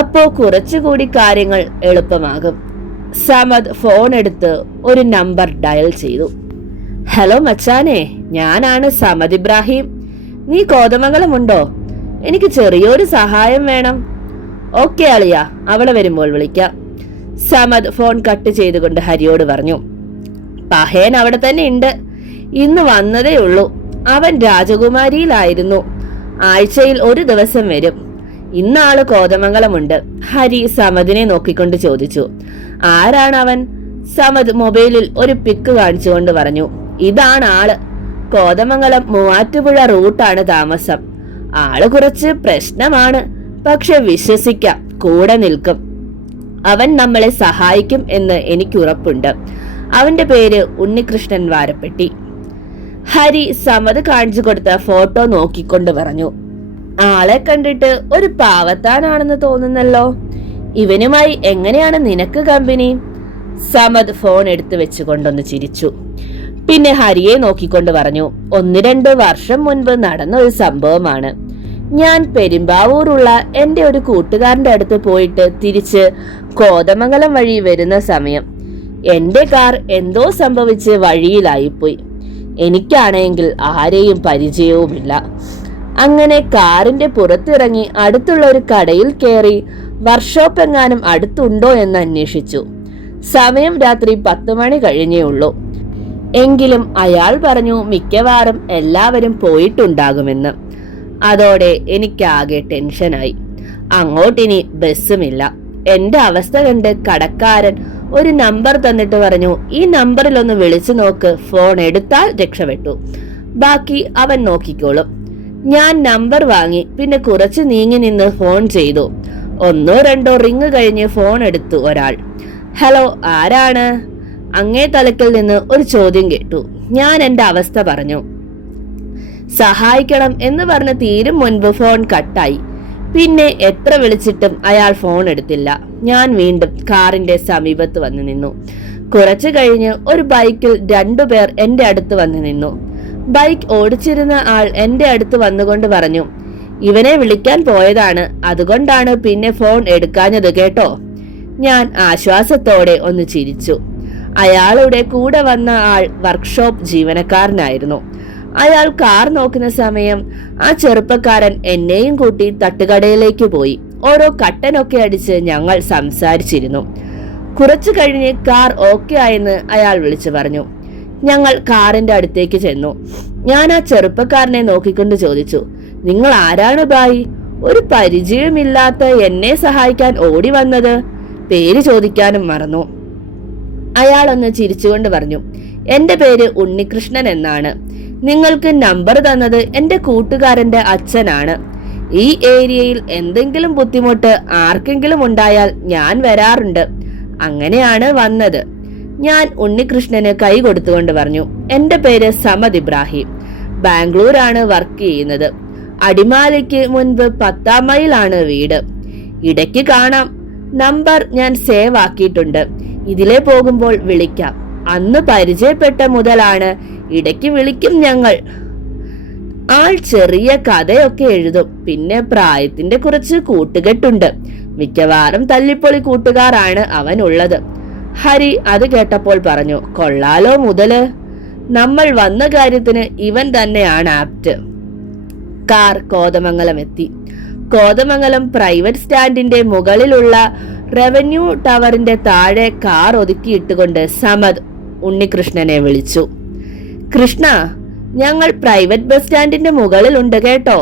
അപ്പോ കുറച്ചുകൂടി കാര്യങ്ങൾ എളുപ്പമാകും. സമദ് ഫോൺ എടുത്ത് ഒരു നമ്പർ ഡയൽ ചെയ്തു. ഹലോ മച്ചാനെ, ഞാനാണ് സമദ് ഇബ്രാഹിം. നീ കോതമംഗലമുണ്ടോ? എനിക്ക് ചെറിയൊരു സഹായം വേണം. ഓക്കെ അളിയ, അവളെ വരുമ്പോൾ വിളിക്കാം. സമദ് ഫോൺ കട്ട് ചെയ്തുകൊണ്ട് ഹരിയോട് പറഞ്ഞു. പഹേൻ അവിടെ തന്നെ ഉണ്ട്, ഇന്ന് വന്നതേ ഉള്ളൂ. അവൻ രാജകുമാരിയിലായിരുന്നു. ആഴ്ചയിൽ ഒരു ദിവസം വരും. ഇന്നാള് കോതമംഗലമുണ്ട്. ഹരി സമദിനെ നോക്കിക്കൊണ്ട് ചോദിച്ചു, ആരാണ് അവൻ? സമദ് മൊബൈലിൽ ഒരു പിക്ക് കാണിച്ചുകൊണ്ട് പറഞ്ഞു, ഇതാണ് ആള്. കോതമംഗലം മൂവാറ്റുപുഴ റൂട്ടാണ് താമസം. ആള് കുറച്ച് പ്രശ്നമാണ്, പക്ഷെ വിശ്വസിക്കാം, കൂടെ നിൽക്കും. അവൻ നമ്മളെ സഹായിക്കും എന്ന് എനിക്ക് ഉറപ്പുണ്ട്. അവന്റെ പേര് ഉണ്ണികൃഷ്ണൻ വാരപ്പെട്ടി. ഹരി സമദ് കാണിച്ചു കൊടുത്ത ഫോട്ടോ നോക്കിക്കൊണ്ട് പറഞ്ഞു, ആളെ കണ്ടിട്ട് ഒരു പാവത്താനാണെന്ന് തോന്നുന്നല്ലോ. ഇവനുമായി എങ്ങനെയാണ് നിനക്ക് കമ്പനി? സമദ് ഫോൺ എടുത്തു വെച്ചുകൊണ്ടൊന്ന് ചിരിച്ചു. പിന്നെ ഹരിയെ നോക്കിക്കൊണ്ട് പറഞ്ഞു, 1-2 വർഷം മുൻപ് നടന്ന ഒരു സംഭവമാണ്. ഞാൻ പെരുമ്പാവൂരുള്ള എന്റെ ഒരു കൂട്ടുകാരന്റെ അടുത്ത് പോയിട്ട് തിരിച്ച് കോതമംഗലം വഴി വരുന്ന സമയം എന്റെ കാർ എന്തോ സംഭവിച്ച് വഴിയിലായിപ്പോയി. എനിക്കാണെങ്കിൽ ആരെയും പരിചയവുമില്ല. അങ്ങനെ കാറിന്റെ പുറത്തിറങ്ങി അടുത്തുള്ള ഒരു കടയിൽ കയറി വർക്ക്ഷോപ്പ് എങ്ങാനും അടുത്തുണ്ടോ എന്ന് അന്വേഷിച്ചു. സമയം രാത്രി 10 മണി കഴിഞ്ഞേ ഉള്ളൂ. എങ്കിലും അയാൾ പറഞ്ഞു മിക്കവാറും എല്ലാവരും പോയിട്ടുണ്ടാകുമെന്ന്. അതോടെ എനിക്കാകെ ടെൻഷനായി. അങ്ങോട്ടിനി ബസ്സുമില്ല. എന്റെ അവസ്ഥ കണ്ട് കടക്കാരൻ ഒരു നമ്പർ തന്നിട്ട് പറഞ്ഞു, ഈ നമ്പറിൽ ഒന്ന് വിളിച്ചു നോക്ക്, ഫോൺ എടുത്താൽ രക്ഷപ്പെട്ടു, ബാക്കി അവൻ നോക്കിക്കോളും. ഞാൻ നമ്പർ വാങ്ങി. പിന്നെ കുറച്ച് നീങ്ങി നിന്ന് ഫോൺ ചെയ്തു. 1-2 റിങ് കഴിഞ്ഞ് ഫോൺ എടുത്തു ഒരാൾ. ഹലോ, ആരാണ്? അങ്ങേ തലക്കിൽ നിന്ന് ഒരു ചോദ്യം കേട്ടു. ഞാൻ എന്റെ അവസ്ഥ പറഞ്ഞു. സഹായിക്കണം എന്ന് പറഞ്ഞ് തീരും മുൻപ് ഫോൺ കട്ടായി. പിന്നെ എത്ര വിളിച്ചിട്ടും അയാൾ ഫോൺ എടുത്തില്ല. ഞാൻ വീണ്ടും കാറിന്റെ സമീപത്ത് വന്നു നിന്നു. കുറച്ചു കഴിഞ്ഞ് ഒരു ബൈക്കിൽ 2 പേർ എന്റെ അടുത്ത് വന്നു നിന്നു. ബൈക്ക് ഓടിച്ചിരുന്ന ആൾ എന്റെ അടുത്ത് വന്നുകൊണ്ട് പറഞ്ഞു, ഇവനെ വിളിക്കാൻ പോയതാണ്, അതുകൊണ്ടാണ് പിന്നെ ഫോൺ എടുക്കാഞ്ഞത് കേട്ടോ. ഞാൻ ആശ്വാസത്തോടെ ഒന്ന് ചിരിച്ചു. അയാളുടെ കൂടെ വന്ന ആൾ വർക്ക്ഷോപ്പ് ജീവനക്കാരനായിരുന്നു. അയാൾ കാർ നോക്കുന്ന സമയം ആ ചെറുപ്പക്കാരൻ എന്നെയും കൂട്ടി തട്ടുകടയിലേക്ക് പോയി. ഓരോ കട്ടനൊക്കെ അടിച്ച് ഞങ്ങൾ സംസാരിച്ചിരുന്നു. കുറച്ചു കഴിഞ്ഞ് കാർ ഓക്കെ ആയെന്ന് അയാൾ വിളിച്ചു പറഞ്ഞു. ഞങ്ങൾ കാറിന്റെ അടുത്തേക്ക് ചെന്നു. ഞാൻ ആ ചെറുപ്പക്കാരനെ നോക്കിക്കൊണ്ട് ചോദിച്ചു, നിങ്ങൾ ആരാണ് ബായി? ഒരു പരിചയമില്ലാത്ത എന്നെ സഹായിക്കാൻ ഓടി വന്നത്? പേര് ചോദിക്കാനും മറന്നു. അയാൾ ഒന്ന് ചിരിച്ചുകൊണ്ട് പറഞ്ഞു, എന്റെ പേര് ഉണ്ണികൃഷ്ണൻ എന്നാണ്. നിങ്ങൾക്ക് നമ്പർ തന്നത് എന്റെ കൂട്ടുകാരന്റെ അച്ഛനാണ്. ഈ ഏരിയയിൽ എന്തെങ്കിലും ബുദ്ധിമുട്ട് ആർക്കെങ്കിലും ഉണ്ടായാൽ ഞാൻ വരാറുണ്ട്. അങ്ങനെയാണ് വന്നത്. ഞാൻ ഉണ്ണികൃഷ്ണന് കൈ കൊടുത്തുകൊണ്ട് പറഞ്ഞു, എന്റെ പേര് സമദ് ഇബ്രാഹിം. ബാംഗ്ലൂരാണ് വർക്ക് ചെയ്യുന്നത്. അടിമാലിക്ക് മുൻപ് 10-ാം മൈലാണ് വീട്. ഇടയ്ക്ക് കാണാം. നമ്പർ ഞാൻ സേവ് ആക്കിയിട്ടുണ്ട്. ഇതിലെ പോകുമ്പോൾ വിളിക്കാം. അന്ന് പരിചയപ്പെട്ട മുതലാണ് ഇടയ്ക്ക് വിളിക്കും ഞങ്ങൾ. ആൾ ചെറിയ കഥയൊക്കെ എഴുതും. പിന്നെ പ്രായത്തിന്റെ കുറച്ച് കൂട്ടുകെട്ടുണ്ട്. മിക്കവാറും തല്ലിപ്പൊളി കൂട്ടുകാരാണ് അവനുള്ളത്. ഹരി അത് കേട്ടപ്പോൾ പറഞ്ഞു, കൊള്ളാലോ മുതല്. നമ്മൾ വന്ന കാര്യത്തിന് ഇവൻ തന്നെയാണ് ആപ്റ്റ്. കാർ കോതമംഗലം എത്തി. കോതമംഗലം പ്രൈവറ്റ് സ്റ്റാൻഡിന്റെ മുകളിലുള്ള റവന്യൂ ടവറിന്റെ താഴെ കാർ ഒതുക്കിയിട്ടുകൊണ്ട് സമദ് ഉണ്ണികൃഷ്ണനെ വിളിച്ചു. കൃഷ്ണ, ഞങ്ങൾ പ്രൈവറ്റ് ബസ് സ്റ്റാൻഡിന്റെ മുകളിലുണ്ട് കേട്ടോ.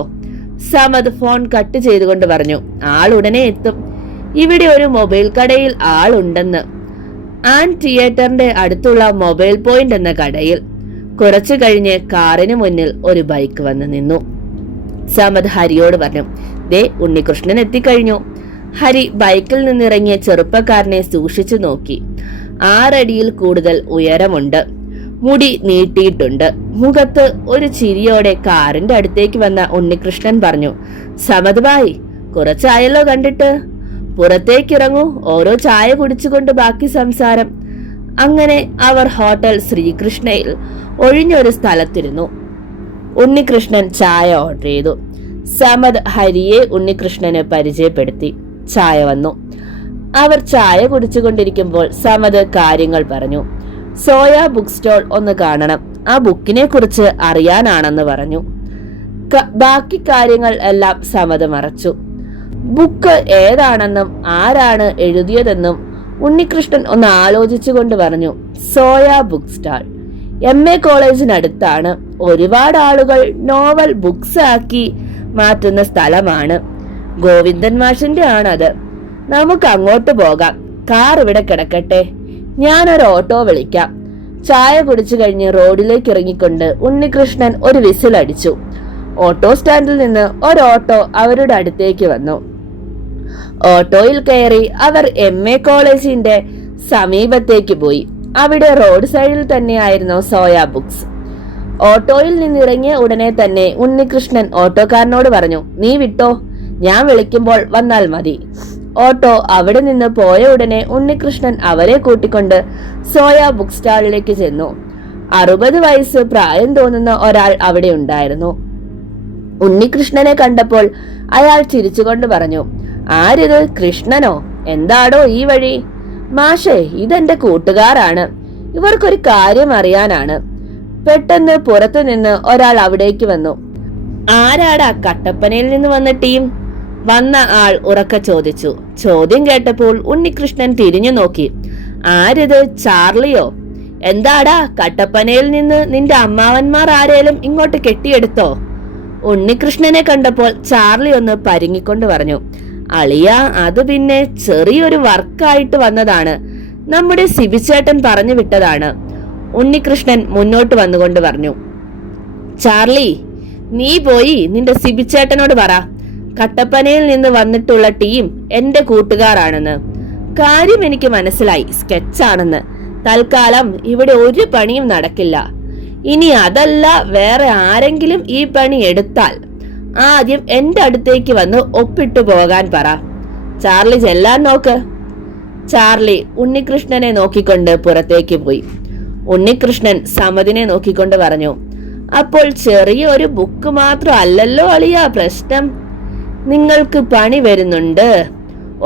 സമദ് ഫോൺ കട്ട് ചെയ്തുകൊണ്ട് പറഞ്ഞു. ആളുടനെ എത്തും. ഇവിടെ ഒരു മൊബൈൽ കടയിൽ ആളുണ്ടെന്ന്. തിയേറ്ററിന്റെ അടുത്തുള്ള മൊബൈൽ പോയിന്റ് എന്ന കടയിൽ. കുറച്ചു കഴിഞ്ഞ് കാറിന് മുന്നിൽ ഒരു ബൈക്ക് വന്ന് നിന്നു. സമദ് ഹരിയോട് പറഞ്ഞു, ദേ ഉണ്ണികൃഷ്ണൻ എത്തിക്കഴിഞ്ഞു. ഹരി ബൈക്കിൽ നിന്നിറങ്ങിയ ചെറുപ്പക്കാരനെ സൂക്ഷിച്ചു നോക്കി. 6 അടിയിൽ കൂടുതൽ ഉയരമുണ്ട്. മുടി നീട്ടിയിട്ടുണ്ട്. മുഖത്ത് ഒരു ചിരിയോടെ കാറിന്റെ അടുത്തേക്ക് വന്ന ഉണ്ണികൃഷ്ണൻ പറഞ്ഞു, സമദ് ഭായ്, കുറച്ചായല്ലോ കണ്ടിട്ട്. പുറത്തേക്കിറങ്ങൂ, ഓരോ ചായ കുടിച്ചുകൊണ്ട് ബാക്കി സംസാരം. അങ്ങനെ അവർ ഹോട്ടൽ ശ്രീകൃഷ്ണയിൽ ഒഴിഞ്ഞൊരു സ്ഥലത്തിരുന്നു. ഉണ്ണികൃഷ്ണൻ ചായ ഓർഡർ ചെയ്തു. സമദ് ഹരിയെ ഉണ്ണികൃഷ്ണന് പരിചയപ്പെടുത്തി. ചായ വന്നു. അവർ ചായ കുടിച്ചുകൊണ്ടിരിക്കുമ്പോൾ സമദ് കാര്യങ്ങൾ പറഞ്ഞു. സോയ ബുക്ക് സ്റ്റോൾ ഒന്ന് കാണണം, ആ ബുക്കിനെ കുറിച്ച് അറിയാനാണെന്ന് പറഞ്ഞു. ബാക്കി കാര്യങ്ങൾ എല്ലാം സമദ് മറച്ചു. ബുക്ക് ഏതാണെന്നും ആരാണ് എഴുതിയതെന്നും ഉണ്ണികൃഷ്ണൻ ഒന്ന് ആലോചിച്ചുകൊണ്ട് പറഞ്ഞു, സോയ ബുക്ക് സ്റ്റാൾ MA കോളേജിനടുത്താണ്. ഒരുപാട് ആളുകൾ നോവൽ ബുക്സ് ആക്കി മാറ്റുന്ന സ്ഥലമാണ്. ഗോവിന്ദൻ മാഷിന്റെ ആണത്. നമുക്ക് അങ്ങോട്ട് പോകാം. കാർ ഇവിടെ കിടക്കട്ടെ, ഞാനൊരു ഓട്ടോ വിളിക്കാം. ചായ കുടിച്ചു കഴിഞ്ഞ് റോഡിലേക്ക് ഇറങ്ങിക്കൊണ്ട് ഉണ്ണികൃഷ്ണൻ ഒരു വിസിലടിച്ചു. ഓട്ടോ സ്റ്റാൻഡിൽ നിന്ന് ഒരു ഓട്ടോ അവരുടെ അടുത്തേക്ക് വന്നു. ഓട്ടോയിൽ കയറി അവർ MA കോളേജിന്റെ സമീപത്തേക്ക് പോയി. അവിടെ റോഡ് സൈഡിൽ തന്നെയായിരുന്നു സോയ ബുക്സ്. ഓട്ടോയിൽ നിന്നിറങ്ങിയ ഉടനെ തന്നെ ഉണ്ണികൃഷ്ണൻ ഓട്ടോക്കാരനോട് പറഞ്ഞു, നീ വിട്ടോ, ഞാൻ വിളിക്കുമ്പോൾ വന്നാൽ മതി. ഓട്ടോ അവിടെ നിന്ന് പോയ ഉടനെ ഉണ്ണികൃഷ്ണൻ അവരെ കൂട്ടിക്കൊണ്ട് സോയ ബുക്ക് സ്റ്റാളിലേക്ക് ചെന്നു. 60 വയസ്സ് പ്രായം തോന്നുന്ന ഒരാൾ അവിടെ ഉണ്ടായിരുന്നു. ഉണ്ണികൃഷ്ണനെ കണ്ടപ്പോൾ അയാൾ ചിരിച്ചുകൊണ്ട് പറഞ്ഞു, ആരിത്, കൃഷ്ണനോ? എന്താടോ ഈ വഴി? മാഷേ, ഇതെന്റെ കൂട്ടുകാരാണ്. ഇവർക്കൊരു കാര്യം അറിയാനാണ്. പെട്ടെന്ന് പുറത്തു നിന്ന് ഒരാൾ അവിടേക്ക് വന്നു. ആരാടാ കട്ടപ്പനയിൽ നിന്ന് വന്ന ടീം? വന്ന ആൾ ഉറക്കെ ചോദിച്ചു. ചോദ്യം കേട്ടപ്പോൾ ഉണ്ണികൃഷ്ണൻ തിരിഞ്ഞു നോക്കി. ആരിത്, ചാർലിയോ? എന്താടാ, കട്ടപ്പനയിൽ നിന്ന് നിന്റെ അമ്മാവന്മാർ ആരേലും ഇങ്ങോട്ട് കെട്ടിയെടുത്തോ? ഉണ്ണികൃഷ്ണനെ കണ്ടപ്പോൾ ചാർലി ഒന്ന് പരിങ്ങിക്കൊണ്ട് പറഞ്ഞു, അളിയ, അത് പിന്നെ ചെറിയൊരു വർക്കായിട്ട് വന്നതാണ്. നമ്മുടെ സിബിച്ചേട്ടൻ പറഞ്ഞു വിട്ടതാണ്. ഉണ്ണികൃഷ്ണൻ മുന്നോട്ട് വന്നുകൊണ്ട് പറഞ്ഞു. ചാർലി, നീ പോയി നിന്റെ സിബിച്ചേട്ടനോട് പറ, കട്ടപ്പനയിൽ നിന്ന് വന്നിട്ടുള്ള ടീം എന്റെ കൂട്ടുകാരാണെന്ന്. കാര്യം എനിക്ക് മനസ്സിലായി, സ്കെച്ചാണെന്ന്. തൽക്കാലം ഇവിടെ ഒരു പണിയും നടക്കില്ല. ഇനി അതല്ല വേറെ ആരെങ്കിലും ഈ പണി എടുത്താൽ ആദ്യം എന്റെ അടുത്തേക്ക് വന്ന് ഒപ്പിട്ടു പോകാൻ പറ. ചാർലി ചെല്ലാൻ നോക്ക്. ചാർലി ഉണ്ണികൃഷ്ണനെ നോക്കിക്കൊണ്ട് പുറത്തേക്ക് പോയി. ഉണ്ണികൃഷ്ണൻ സമദിനെ നോക്കിക്കൊണ്ട് പറഞ്ഞു, അപ്പോൾ ചെറിയ ഒരു ബുക്ക് മാത്രം അല്ലല്ലോ അളിയ പ്രശ്നം. നിങ്ങൾക്ക് പണി വരുന്നുണ്ട്.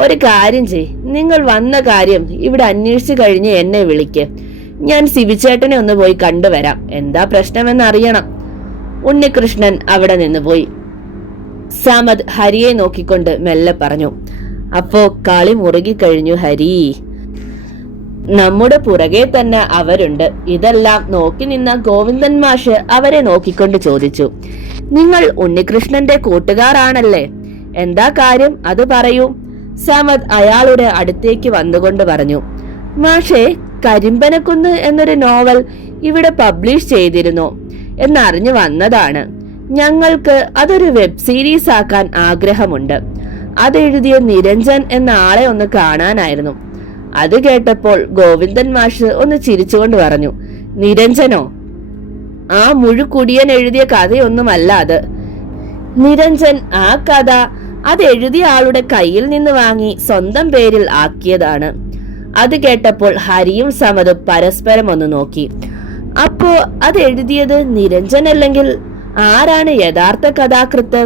ഒരു കാര്യം ചെയ്, നിങ്ങൾ വന്ന കാര്യം ഇവിടെ അന്വേഷിച്ചു കഴിഞ്ഞ് എന്നെ വിളിക്ക്. ഞാൻ സിബിച്ചേട്ടനെ ഒന്ന് പോയി കണ്ടുവരാം. എന്താ പ്രശ്നമെന്ന് അറിയണം. ഉണ്ണികൃഷ്ണൻ അവിടെ നിന്ന് പോയി. സമദ് ഹരിയെ നോക്കിക്കൊണ്ട് മെല്ലെ പറഞ്ഞു, അപ്പോ കളി മുറുകിക്കഴിഞ്ഞു ഹരി. നമ്മുടെ പുറകെ തന്നെ അവരുണ്ട്. ഇതെല്ലാം നോക്കി നിന്ന ഗോവിന്ദൻ മാഷ് അവരെ നോക്കിക്കൊണ്ട് ചോദിച്ചു, നിങ്ങൾ ഉണ്ണികൃഷ്ണന്റെ കൂട്ടുകാരാണല്ലേ? എന്താ കാര്യം, അത് പറയൂ. സമദ് അയാളുടെ അടുത്തേക്ക് വന്നുകൊണ്ട് പറഞ്ഞു, മാഷേ, കരിമ്പനക്കുന്ന് എന്നൊരു നോവൽ ഇവിടെ പബ്ലിഷ് ചെയ്തിരുന്നു എന്നറിഞ്ഞു വന്നതാണ്. ഞങ്ങൾക്ക് അതൊരു വെബ് സീരീസ് ആക്കാൻ ആഗ്രഹമുണ്ട്. അതെഴുതിയ നിരഞ്ജൻ എന്ന ആളെ ഒന്ന് കാണാനായിരുന്നു. അത് കേട്ടപ്പോൾ ഗോവിന്ദൻ മാഷ് ഒന്ന് ചിരിച്ചുകൊണ്ട് പറഞ്ഞു, നിരഞ്ജനോ? ആ മുഴുക്കുടിയൻ എഴുതിയ കഥയൊന്നുമല്ല അത്. നിരഞ്ജൻ ആ കഥ അത് എഴുതിയ ആളുടെ കയ്യിൽ നിന്ന് വാങ്ങി സ്വന്തം പേരിൽ ആക്കിയതാണ്. അത് കേട്ടപ്പോൾ ഹരിയും സമദും പരസ്പരം ഒന്ന് നോക്കി. അപ്പോ അത് എഴുതിയത് നിരഞ്ജൻ അല്ലെങ്കിൽ ആരാണ് യഥാർത്ഥ കഥാകൃത്ത്?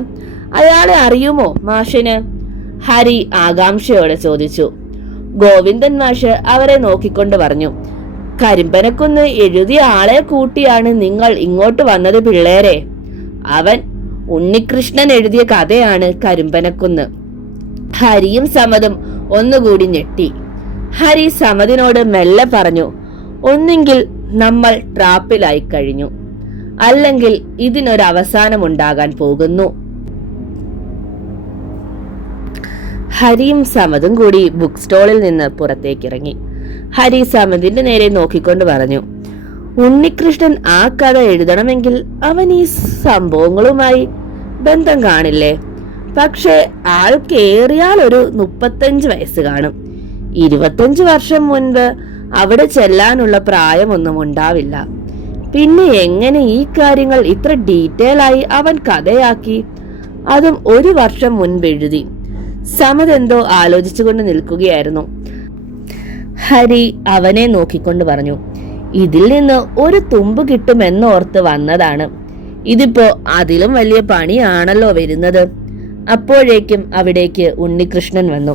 അയാളെ അറിയുമോ മാഷിന്? ഹരി ആകാംക്ഷയോടെ ചോദിച്ചു. ഗോവിന്ദൻ മാഷ് അവരെ നോക്കിക്കൊണ്ട് പറഞ്ഞു, കരിമ്പനക്കുന്ന് എഴുതിയ ആളെ കൂട്ടിയാണ് നിങ്ങൾ ഇങ്ങോട്ട് വന്നത് പിള്ളേരെ. അവൻ ഉണ്ണികൃഷ്ണൻ എഴുതിയ കഥയാണ് കരിമ്പനക്കുന്ന്. ഹരിയും സമതും ഒന്നുകൂടി ഞെട്ടി. ഹരി സമതിനോട് മെല്ലെ പറഞ്ഞു, ഒന്നെങ്കിൽ നമ്മൾ ട്രാപ്പിലായി കഴിഞ്ഞു, അല്ലെങ്കിൽ ഇതിനൊരവസാനമുണ്ടാകാൻ പോകുന്നു. ഹരിയും സമതും കൂടി ബുക്ക് സ്റ്റോളിൽ നിന്ന് പുറത്തേക്കിറങ്ങി. ഹരി സമതിന്റെ നേരെ നോക്കിക്കൊണ്ട് പറഞ്ഞു, ഉണ്ണികൃഷ്ണൻ ആ കഥ എഴുതണമെങ്കിൽ അവൻ ഈ സംഭവങ്ങളുമായി ബന്ധം കാണില്ലേ? പക്ഷെ ആൾക്കേറിയാൽ ഒരു 35 വയസ്സ് കാണും. 25 വർഷം മുൻപ് അവിടെ ചെല്ലാനുള്ള പ്രായമൊന്നും ഉണ്ടാവില്ല. പിന്നെ എങ്ങനെ ഈ കാര്യങ്ങൾ ഇത്ര ഡീറ്റെയിൽ ആയി അവൻ കഥയാക്കി? അതും 1 വർഷം മുൻപ് എഴുതി. സമത് എന്തോ ആലോചിച്ചുകൊണ്ട് നിൽക്കുകയായിരുന്നു. ഹരി അവനെ നോക്കിക്കൊണ്ട് പറഞ്ഞു, ഇതിൽ നിന്ന് ഒരു തുമ്പ് കിട്ടുമെന്നോർത്ത് വന്നതാണ്. ഇതിപ്പോ അതിലും വലിയ പണിയാണല്ലോ വരുന്നത്. അപ്പോഴേക്കും അവിടേക്ക് ഉണ്ണികൃഷ്ണൻ വന്നു.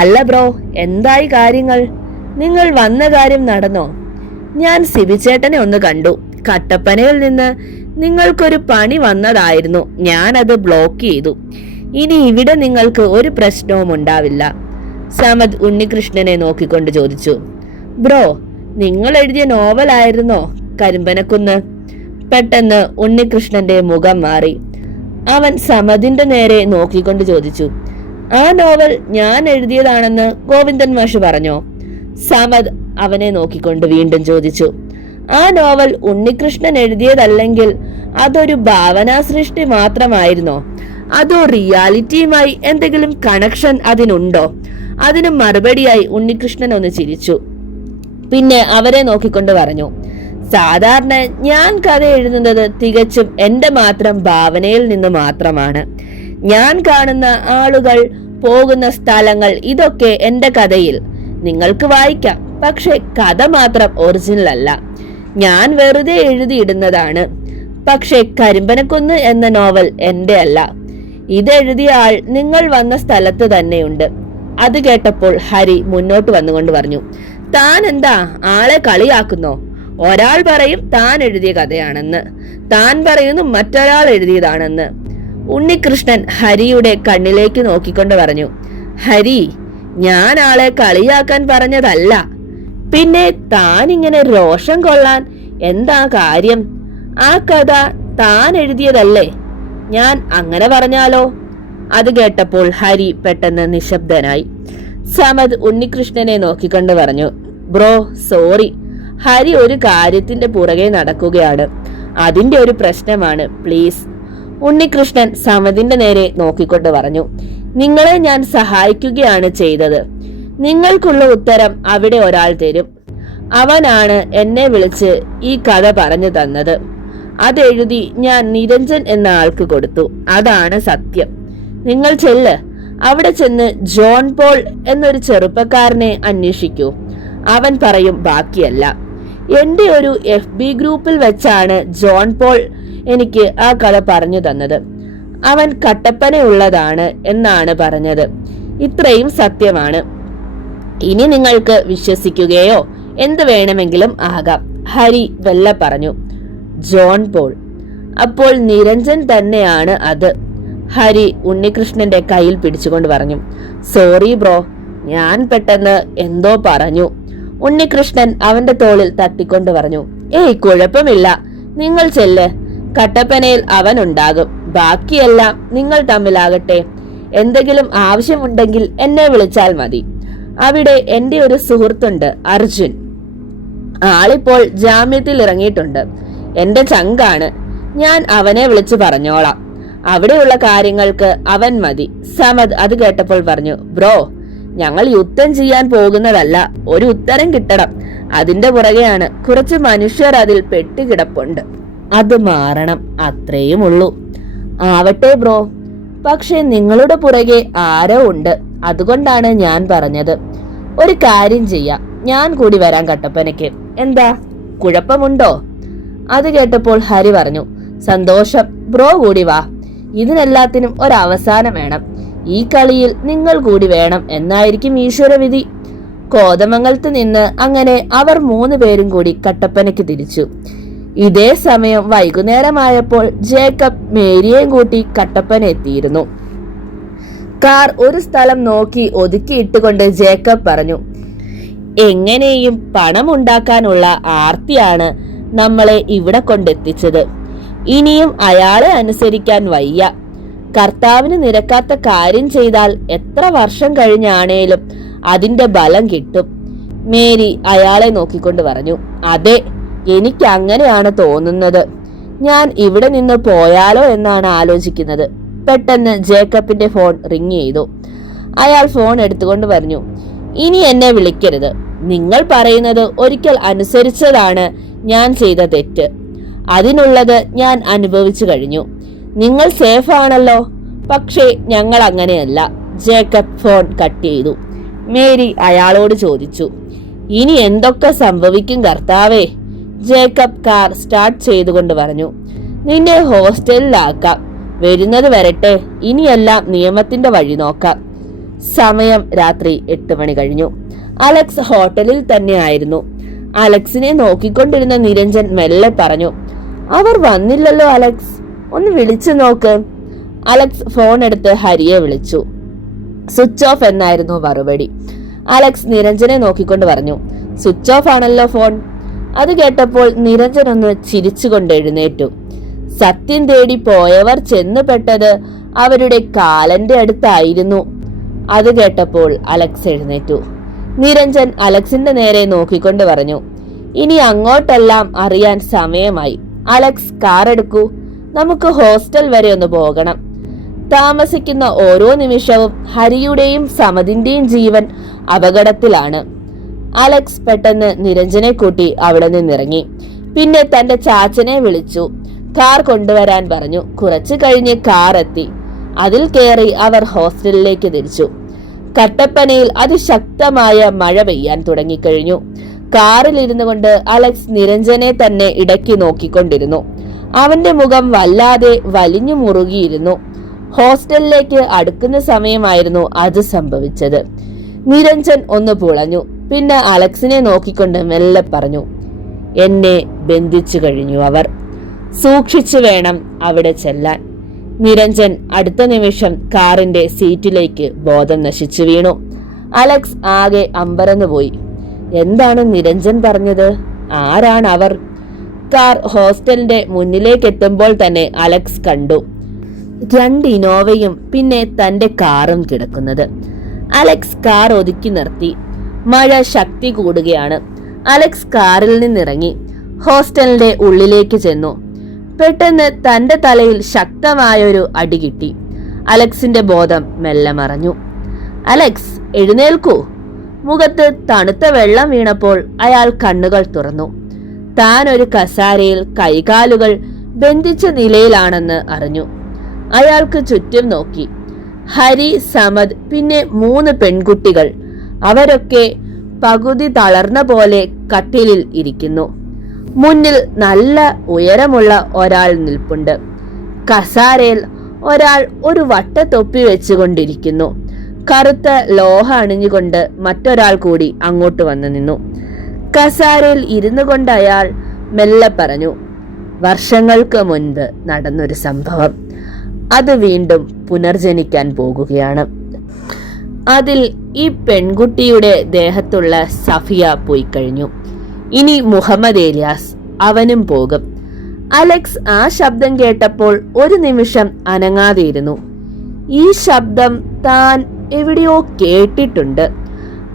അല്ല ബ്രോ, എന്തായി കാര്യങ്ങൾ? നിങ്ങൾ വന്ന കാര്യം നടന്നോ? ഞാൻ സിബിച്ചേട്ടനെ ഒന്ന് കണ്ടു. കട്ടപ്പനയിൽ നിന്ന് നിങ്ങൾക്കൊരു പണി വന്നതായിരുന്നു. ഞാനത് ബ്ലോക്ക് ചെയ്തു. ഇനി ഇവിടെ നിങ്ങൾക്ക് ഒരു പ്രശ്നവും ഉണ്ടാവില്ല. സമദ് ഉണ്ണികൃഷ്ണനെ നോക്കിക്കൊണ്ട് ചോദിച്ചു. ബ്രോ, നിങ്ങൾ എഴുതിയ നോവലായിരുന്നോ കരിമ്പനക്കുന്ന്? പെട്ടെന്ന് ഉണ്ണികൃഷ്ണന്റെ മുഖം മാറി. അവൻ സമദിന്റെ നേരെ നോക്കിക്കൊണ്ട് ചോദിച്ചു, ആ നോവൽ ഞാൻ എഴുതിയതാണെന്ന് ഗോവിന്ദൻ മാഷ് പറഞ്ഞോ? സമദ് അവനെ നോക്കിക്കൊണ്ട് വീണ്ടും ചോദിച്ചു. ആ നോവൽ ഉണ്ണികൃഷ്ണൻ എഴുതിയതല്ലെങ്കിൽ അതൊരു ഭാവനാ സൃഷ്ടി മാത്രമായിരുന്നോ? അതോ റിയാലിറ്റിയുമായി എന്തെങ്കിലും കണക്ഷൻ അതിനുണ്ടോ? അതിന് മറുപടിയായി ഉണ്ണികൃഷ്ണൻ ഒന്ന് ചിരിച്ചു. പിന്നെ അവരെ നോക്കിക്കൊണ്ട് പറഞ്ഞു, സാധാരണ ഞാൻ കഥ എഴുതുന്നത് തികച്ചും എന്റെ മാത്രം ഭാവനയിൽ നിന്ന് മാത്രമാണ്. ഞാൻ കാണുന്ന ആളുകൾ, പോകുന്ന സ്ഥലങ്ങൾ, ഇതൊക്കെ എന്റെ കഥയിൽ നിങ്ങൾക്ക് വായിക്കാം. പക്ഷെ കഥ മാത്രം ഒറിജിനൽ അല്ല, ഞാൻ വെറുതെ എഴുതിയിടുന്നതാണ്. പക്ഷെ കരിമ്പനക്കുന്ന് എന്ന നോവൽ എന്റെ അല്ല. ഇതെഴുതിയ ആൾ നിങ്ങൾ വന്ന സ്ഥലത്ത് തന്നെയുണ്ട്. അത് കേട്ടപ്പോൾ ഹരി മുന്നോട്ട് വന്നുകൊണ്ട് പറഞ്ഞു, താൻ എന്താ ആളെ കളിയാക്കുന്നോ? ഒരാൾ പറയും താൻ എഴുതിയ കഥയാണെന്ന്, താൻ പറയുന്നു മറ്റൊരാൾ എഴുതിയതാണെന്ന്. ഉണ്ണികൃഷ്ണൻ ഹരിയുടെ കണ്ണിലേക്ക് നോക്കിക്കൊണ്ട് പറഞ്ഞു, ഹരി, ഞാൻ ആളെ കളിയാക്കാൻ പറഞ്ഞതല്ല. പിന്നെ താൻ ഇങ്ങനെ രോഷം കൊള്ളാൻ എന്താ കാര്യം? ആ കഥ താൻ എഴുതിയതല്ലേ? ഞാൻ അങ്ങനെ പറഞ്ഞാലോ? അത് കേട്ടപ്പോൾ ഹരി പെട്ടെന്ന് നിശബ്ദനായി. സമദ് ഉണ്ണികൃഷ്ണനെ നോക്കിക്കൊണ്ട് പറഞ്ഞു, ബ്രോ സോറി, ഹരി ഒരു കാര്യത്തിന്റെ പുറകെ നടക്കുകയാണ്. അതിന്റെ ഒരു പ്രശ്നമാണ്, പ്ലീസ്. ഉണ്ണികൃഷ്ണൻ സമദിന്റെ നേരെ നോക്കിക്കൊണ്ട് പറഞ്ഞു, നിങ്ങളെ ഞാൻ സഹായിക്കുകയാണ് ചെയ്തത്. നിങ്ങൾക്കുള്ള ഉത്തരം അവിടെ ഒരാൾ തരും. അവനാണ് എന്നെ വിളിച്ച് ഈ കഥ പറഞ്ഞു തന്നത്. അതെഴുതി ഞാൻ നിരഞ്ജൻ എന്ന ആൾക്ക് കൊടുത്തു. അതാണ് സത്യം. നിങ്ങൾ ചെല്ല്, അവിടെ ചെന്ന് ജോൺ പോൾ എന്നൊരു ചെറുപ്പക്കാരനെ അന്വേഷിക്കൂ. അവൻ പറയും ബാക്കിയല്ല. എന്റെ ഒരു FB ഗ്രൂപ്പിൽ വെച്ചാണ് ജോൺ പോൾ എനിക്ക് ആ കഥ പറഞ്ഞു തന്നത്. അവൻ കട്ടപ്പനയുള്ളതാണ് എന്നാണ് പറഞ്ഞത്. ഇത്രയും സത്യമാണ്. ഇനി നിങ്ങൾക്ക് വിശ്വസിക്കുകയോ എന്ത് വേണമെങ്കിലും ആകാം. ഹരി വെല്ല പറഞ്ഞു. ജോൺ പോൾ, അപ്പോൾ നിരഞ്ജൻ തന്നെയാണ് അത്. ഹരി ഉണ്ണികൃഷ്ണന്റെ കയ്യിൽ പിടിച്ചുകൊണ്ട് പറഞ്ഞു, സോറി ബ്രോ, ഞാൻ പെട്ടെന്ന് എന്തോ പറഞ്ഞു. ഉണ്ണികൃഷ്ണൻ അവന്റെ തോളിൽ തട്ടിക്കൊണ്ട് പറഞ്ഞു, ഏയ് കുഴപ്പമില്ല, നിങ്ങൾ ചെല്ല്. കട്ടപ്പനയിൽ അവൻ ഉണ്ടാകും. ബാക്കിയെല്ലാം നിങ്ങൾ തമ്മിലാകട്ടെ. എന്തെങ്കിലും ആവശ്യമുണ്ടെങ്കിൽ എന്നെ വിളിച്ചാൽ മതി. അവിടെ എന്റെ ഒരു സുഹൃത്തുണ്ട്, അർജുൻ. ആളിപ്പോൾ ജാമ്യത്തിൽ ഇറങ്ങിയിട്ടുണ്ട്. എന്റെ ചങ്കാണ്. ഞാൻ അവനെ വിളിച്ചു പറഞ്ഞോളാം. അവിടെയുള്ള കാര്യങ്ങൾക്ക് അവൻ മതി. സമദ് അത് കേട്ടപ്പോൾ പറഞ്ഞു, ബ്രോ, ഞങ്ങൾ യുദ്ധം ചെയ്യാൻ പോകുന്നതല്ല. ഒരു ഉത്തരം കിട്ടണം. അതിന്റെ പുറകെയാണ്. കുറച്ച് മനുഷ്യർ അതിൽ പെട്ടുകിടപ്പുണ്ട്. അത് മാറണം, അത്രയും ഉള്ളൂ. ആവട്ടെ ബ്രോ, പക്ഷെ നിങ്ങളുടെ പുറകെ ആരോ ഉണ്ട്. അതുകൊണ്ടാണ് ഞാൻ പറഞ്ഞത്. ഒരു കാര്യം ചെയ്യാം, ഞാൻ കൂടി വരാൻ കട്ടപ്പനയ്ക്ക്. എന്താ, കുഴപ്പമുണ്ടോ? അത് കേട്ടപ്പോൾ ഹരി പറഞ്ഞു, സന്തോഷം, ബ്രോ കൂടി വാ. ഇതിനെല്ലാത്തിനും ഒരവസാനം വേണം. ഈ കളിയിൽ നിങ്ങൾ കൂടി വേണം എന്നായിരിക്കും ഈശ്വരവിധി. കോതമംഗലത്ത് നിന്ന് അങ്ങനെ അവർ 3 പേരും കൂടി കട്ടപ്പനയ്ക്ക് തിരിച്ചു. ഇതേ സമയം വൈകുന്നേരമായപ്പോൾ ജേക്കബ് മേരിയെയും കൂട്ടി കട്ടപ്പന എത്തിയിരുന്നു. കാർ ഒരു സ്ഥലം നോക്കി ഒതുക്കിയിട്ടുകൊണ്ട് ജേക്കബ് പറഞ്ഞു, എങ്ങനെയും പണമുണ്ടാക്കാനുള്ള ആർത്തിയാണ് നമ്മളെ ഇവിടെ കൊണ്ടെത്തിച്ചത്. ഇനിയും അയാളെ അനുസരിക്കാൻ വയ്യ. കർത്താവിന് നിരക്കാത്ത കാര്യം ചെയ്താൽ എത്ര വർഷം കഴിഞ്ഞാണേലും അതിന്റെ ബലം കിട്ടും. മേരി അയാളെ നോക്കിക്കൊണ്ട് പറഞ്ഞു, അതെ, എനിക്ക് അങ്ങനെയാണ് തോന്നുന്നത്. ഞാൻ ഇവിടെ നിന്ന് പോയാലോ എന്നാണ് ആലോചിക്കുന്നത്. പെട്ടെന്ന് ജേക്കബിന്റെ ഫോൺ റിങ് ചെയ്തു. അയാൾ ഫോൺ എടുത്തുകൊണ്ട് പറഞ്ഞു, ഇനി എന്നെ വിളിക്കരുത്. നിങ്ങൾ പറയുന്നത് ഒരിക്കൽ അനുസരിച്ചതാണ് ഞാൻ ചെയ്ത തെറ്റ്. അതിനുള്ളത് ഞാൻ അനുഭവിച്ചു കഴിഞ്ഞു. നിങ്ങൾ സേഫ് ആണല്ലോ. പക്ഷേ ഞങ്ങൾ അങ്ങനെയല്ല. ജേക്കബ് ഫോൺ കട്ട് ചെയ്തു. മേരി അയാളോട് ചോദിച്ചു, ഇനി എന്തൊക്കെ സംഭവിക്കും കർത്താവേ? ജേക്കബ് കാർ സ്റ്റാർട്ട് ചെയ്തുകൊണ്ട് പറഞ്ഞു, നിന്നെ ഹോസ്റ്റലിലാക്കാം. വരുന്നത് വരട്ടെ. ഇനിയെല്ലാം നിയമത്തിന്റെ വഴി നോക്കാം. സമയം രാത്രി 8 മണി കഴിഞ്ഞു. അലക്സ് ഹോട്ടലിൽ തന്നെ ആയിരുന്നു. അലക്സിനെ നോക്കിക്കൊണ്ടിരുന്ന നിരഞ്ജൻ മെല്ലെ പറഞ്ഞു, അവർ വന്നില്ലല്ലോ അലക്സ്, ഒന്ന് വിളിച്ചു നോക്ക്. അലക്സ് ഫോൺ എടുത്ത് ഹരിയെ വിളിച്ചു. സ്വിച്ച് ഓഫ് എന്നായിരുന്നു മറുപടി. അലക്സ് നിരഞ്ജനെ നോക്കിക്കൊണ്ട് പറഞ്ഞു, സ്വിച്ച് ഓഫ് ആണല്ലോ ഫോൺ. അത് കേട്ടപ്പോൾ നിരഞ്ജൻ ഒന്ന് ചിരിച്ചുകൊണ്ട് എഴുന്നേറ്റു. സത്യം തേടി പോയവർ ചെന്നുപെട്ടത് അവരുടെ കാലന്റെ അടുത്തായിരുന്നു. അത് കേട്ടപ്പോൾ അലക്സ് എഴുന്നേറ്റു. നിരഞ്ജൻ അലക്സിന്റെ നേരെ നോക്കിക്കൊണ്ട് പറഞ്ഞു, ഇനി അങ്ങോട്ടെല്ലാം അറിയാൻ സമയമായി. അലക്സ് കാർ എടുക്കൂ, നമുക്ക് ഹോസ്റ്റൽ വരെ ഒന്ന് പോകണം. താമസിക്കുന്ന ഓരോ നിമിഷവും ഹരിയുടെയും സമതിന്റെയും ജീവൻ അപകടത്തിലാണ്. അലക്സ് പെട്ടെന്ന് നിരഞ്ജനെ കൂട്ടി അവിടെ നിന്നിറങ്ങി. പിന്നെ തന്റെ ചാച്ചനെ വിളിച്ചു കാർ കൊണ്ടുവരാൻ പറഞ്ഞു. കുറച്ചു കഴിഞ്ഞ് കാർ എത്തി. അതിൽ കയറി അവർ ഹോസ്റ്റലിലേക്ക് തിരിച്ചു. കട്ടപ്പനയിൽ അതിശക്തമായ മഴ പെയ്യാൻ തുടങ്ങിക്കഴിഞ്ഞു. കാറിൽ ഇരുന്നു കൊണ്ട് അലക്സ് നിരഞ്ജനെ തന്നെ ഇടയ്ക്ക് നോക്കിക്കൊണ്ടിരുന്നു. അവന്റെ മുഖം വല്ലാതെ വലിഞ്ഞു മുറുകിയിരുന്നു. ഹോസ്റ്റലിലേക്ക് അടുക്കുന്ന സമയമായിരുന്നു അത് സംഭവിച്ചത്. നിരഞ്ജൻ ഒന്ന് പുളഞ്ഞു. പിന്നെ അലക്സിനെ നോക്കിക്കൊണ്ട് മെല്ലെ പറഞ്ഞു, എന്നെ ബന്ധിച്ചു കഴിഞ്ഞു അവർ. സൂക്ഷിച്ചു വേണം അവിടെ ചെല്ലാൻ. നിരഞ്ജൻ അടുത്ത നിമിഷം കാറിന്റെ സീറ്റിലേക്ക് ബോധം നശിച്ചു വീണു. അലക്സ് ആകെ അമ്പരന്നു പോയി. എന്താണ് നിരഞ്ജൻ പറഞ്ഞത്? ആരാണ് അവർ? കാർ ഹോസ്റ്റലിന്റെ മുന്നിലേക്ക് എത്തുമ്പോൾ തന്നെ അലക്സ് കണ്ടു 2 ഇനോവയും പിന്നെ തന്റെ കാറും കിടക്കുന്നത്. അലക്സ് കാർ ഒതുക്കി നിർത്തി. മഴ ശക്തി കൂടുകയാണ്. അലക്സ് കാറിൽ നിന്നിറങ്ങി ഹോസ്റ്റലിന്റെ ഉള്ളിലേക്ക് ചെന്നു. പെട്ടെന്ന് തന്റെ തലയിൽ ശക്തമായൊരു അടി കിട്ടി. അലക്സിന്റെ ബോധം മെല്ലെ മറഞ്ഞു. അലക്സ്, എഴുന്നേൽക്കൂ. മുഖത്ത് തണുത്ത വെള്ളം വീണപ്പോൾ അയാൾ കണ്ണുകൾ തുറന്നു. താൻ ഒരു കസാരയിൽ കൈകാലുകൾ ബന്ധിച്ച നിലയിലാണെന്ന് അറിഞ്ഞു. അയാൾക്ക് ചുറ്റും നോക്കി. ഹരി, സമദ്, പിന്നെ 3 പെൺകുട്ടികൾ. അവരൊക്കെ പകുതി തളർന്ന പോലെ കട്ടിലിൽ ഇരിക്കുന്നു. മുന്നിൽ നല്ല ഉയരമുള്ള ഒരാൾ നിൽപ്പുണ്ട്. കസാരയിൽ ഒരാൾ ഒരു വട്ടത്തൊപ്പി വെച്ചുകൊണ്ടിരിക്കുന്നു. കറുത്ത ലോഹ അണിഞ്ഞുകൊണ്ട് മറ്റൊരാൾ കൂടി അങ്ങോട്ട് വന്നു നിന്നു. കസാരയിൽ ഇരുന്നു കൊണ്ട് അയാൾ മെല്ലെ പറഞ്ഞു, വർഷങ്ങൾക്ക് മുൻപ് നടന്നൊരു സംഭവം. അത് വീണ്ടും പുനർജനിക്കാൻ പോകുകയാണ്. അതിൽ ഈ പെൺകുട്ടിയുടെ ദേഹത്തുള്ള സഫിയ പോയി കഴിഞ്ഞു. ഇനി മുഹമ്മദ് ഏലിയാസ്, അവനും പോകും. അലക്സ് ആ ശബ്ദം കേട്ടപ്പോൾ ഒരു നിമിഷം അനങ്ങാതെയിരുന്നു. ഈ ശബ്ദം താൻ എവിടെയോ കേട്ടിട്ടുണ്ട്.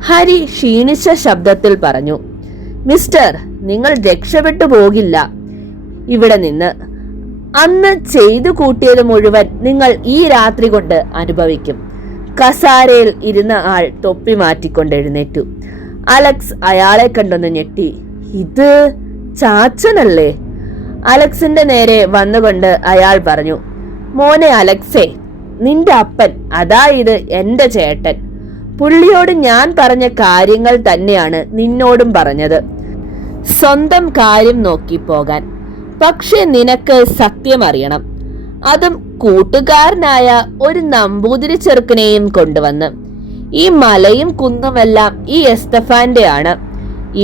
ഹരി ക്ഷീണിച്ച ശബ്ദത്തിൽ പറഞ്ഞു, മിസ്റ്റർ, നിങ്ങൾ രക്ഷപ്പെട്ടു പോകില്ല ഇവിടെ നിന്ന്. അന്ന് ചെയ്തു കൂട്ടിയത് മുഴുവൻ നിങ്ങൾ ഈ രാത്രി കൊണ്ട് അനുഭവിക്കും. കസാരയിൽ ഇരുന്ന ആൾ തൊപ്പി മാറ്റിക്കൊണ്ട് എഴുന്നേറ്റു. അലക്സ് അയാളെ കണ്ടൊന്ന് ഞെട്ടി. ഇത് ചാച്ചനല്ലേ? അലക്സിന്റെ നേരെ വന്നുകൊണ്ട് അയാൾ പറഞ്ഞു, മോനെ അലക്സേ, നിന്റെ അപ്പൻ, അതായത് എന്റെ ചേട്ടൻ. പുള്ളിയോട് ഞാൻ പറഞ്ഞ കാര്യങ്ങൾ തന്നെയാണ് നിന്നോടും പറഞ്ഞത്. സ്വന്തം കാര്യം നോക്കി പോകാൻ. പക്ഷെ നിനക്ക് സത്യം അറിയണം. അതും കൂട്ടുകാരനായ ഒരു നമ്പൂതിരി ചെറുക്കനെയും കൊണ്ടുവന്ന്. ഈ മലയും കുന്നുമെല്ലാം ഈ എസ്തഫാന്റെ ആണ്.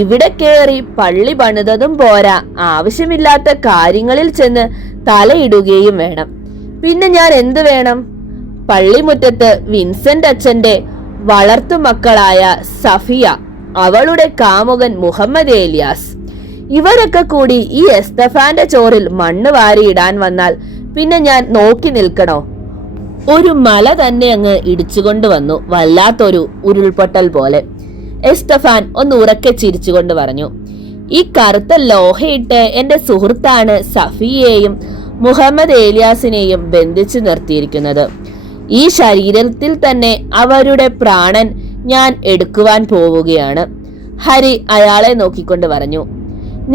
ഇവിടെ കേറി പള്ളി പണിതതും പോരാ, ആവശ്യമില്ലാത്ത കാര്യങ്ങളിൽ ചെന്ന് തലയിടുകയും വേണം. പിന്നെ ഞാൻ എന്ത് വേണം? പള്ളിമുറ്റത്ത് വിൻസെന്റ് അച്ഛന്റെ വളർത്തുമക്കളായ സഫിയ, അവളുടെ കാമുകൻ മുഹമ്മദ് ഏലിയാസ്, ഇവരൊക്കെ കൂടി ഈ എസ്തഫാന്റെ ചോറിൽ മണ്ണ് വാരിയിടാൻ വന്നാൽ പിന്നെ ഞാൻ നോക്കി നിൽക്കണോ? ഒരു മല തന്നെ അങ്ങ് ഇടിച്ചുകൊണ്ട് വന്നു, വല്ലാത്തൊരു ഉരുൾപൊട്ടൽ പോലെ. എസ്തഫാൻ ഒന്ന് ഉറക്കെ ചിരിച്ചുകൊണ്ട് പറഞ്ഞു, ഈ കറുത്ത ലോഹയിട്ട് എന്റെ സുഹൃത്താണ് സഫിയെയും മുഹമ്മദ് ഏലിയാസിനെയും ബന്ധിച്ചു നിർത്തിയിരിക്കുന്നത്. ഈ ശരീരത്തിൽ തന്നെ അവരുടെ പ്രാണൻ ഞാൻ എടുക്കുവാൻ പോവുകയാണ്. ഹരി അയാളെ നോക്കിക്കൊണ്ട് പറഞ്ഞു,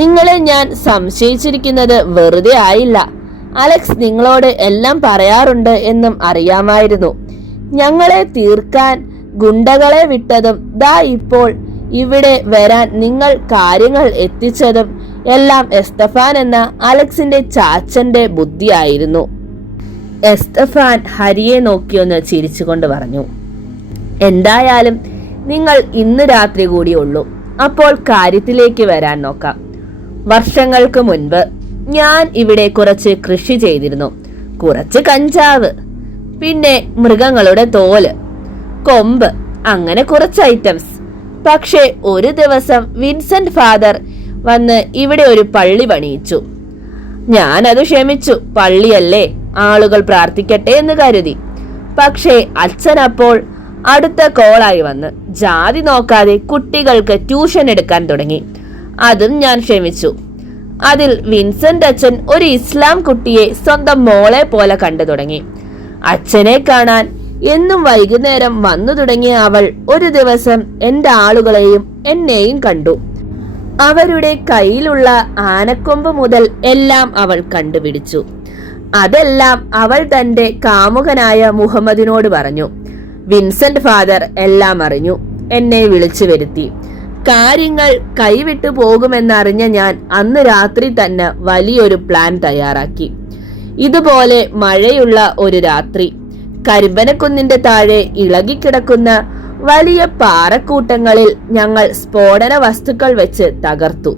നിങ്ങളെ ഞാൻ സംശയിച്ചിരിക്കുന്നത് വെറുതെ ആയില്ല. അലക്സ് നിങ്ങളോട് എല്ലാം പറയാറുണ്ട് എന്നും അറിയാമായിരുന്നു. ഞങ്ങളെ തീർക്കാൻ ഗുണ്ടകളെ വിട്ടതും ദാ ഇപ്പോൾ ഇവിടെ വരാൻ നിങ്ങൾ കാര്യങ്ങൾ എത്തിച്ചതും എല്ലാം എസ്തഫാൻ എന്ന അലക്സിന്റെ ചാച്ചന്റെ ബുദ്ധിയായിരുന്നു. എസ്തഫാൻ ഹരിയെ നോക്കിയൊന്ന് ചിരിച്ചുകൊണ്ട് പറഞ്ഞു, എന്തായാലും നിങ്ങൾ ഇന്ന് രാത്രി കൂടിയുള്ളൂ, അപ്പോൾ കാര്യത്തിലേക്ക് വരാൻ നോക്കാം. വർഷങ്ങൾക്ക് മുൻപ് ഞാൻ ഇവിടെ കുറച്ച് കൃഷി ചെയ്തിരുന്നു. കുറച്ച് കഞ്ചാവ്, പിന്നെ മൃഗങ്ങളുടെ തോല്, കൊമ്പ്, അങ്ങനെ കുറച്ച് ഐറ്റംസ്. പക്ഷെ ഒരു ദിവസം വിൻസെന്റ് ഫാദർ വന്ന് ഇവിടെ ഒരു പള്ളി പണിയിച്ചു. ഞാനത് ക്ഷമിച്ചു. പള്ളിയല്ലേ, ആളുകൾ പ്രാർത്ഥിക്കട്ടെ എന്ന് കരുതി. പക്ഷേ അച്ഛൻ അപ്പോൾ അടുത്ത കോളായി വന്ന് ജാതി നോക്കാതെ കുട്ടികൾക്ക് ട്യൂഷൻ എടുക്കാൻ തുടങ്ങി. അതും ഞാൻ ക്ഷമിച്ചു. അതിൽ വിൻസെന്റ് അച്ഛൻ ഒരു ഇസ്ലാം കുട്ടിയെ സ്വന്തം മോളെ പോലെ കണ്ടു തുടങ്ങി. അച്ഛനെ കാണാൻ എന്നും വൈകുന്നേരം വന്നു തുടങ്ങിയ അവൾ ഒരു ദിവസം എന്റെ ആളുകളെയും എന്നെയും കണ്ടു. അവരുടെ കയ്യിലുള്ള ആനക്കൊമ്പ് മുതൽ എല്ലാം അവൾ കണ്ടുപിടിച്ചു. അതെല്ലാം അവൾ തന്റെ കാമുകനായ മുഹമ്മദിനോട് പറഞ്ഞു. വിൻസെന്റ് ഫാദർ എല്ലാം അറിഞ്ഞു. എന്നെ വിളിച്ചു വരുത്തി. കാര്യങ്ങൾ കൈവിട്ടു പോകുമെന്നറിഞ്ഞ ഞാൻ അന്ന് രാത്രി തന്നെ വലിയൊരു പ്ലാൻ തയ്യാറാക്കി. ഇതുപോലെ മഴയുള്ള ഒരു രാത്രി കരിമ്പനക്കുന്നിന്റെ താഴെ ഇളകിക്കിടക്കുന്ന വലിയ പാറക്കൂട്ടങ്ങളിൽ ഞങ്ങൾ സ്ഫോടന വസ്തുക്കൾ വെച്ച് തകർത്തു.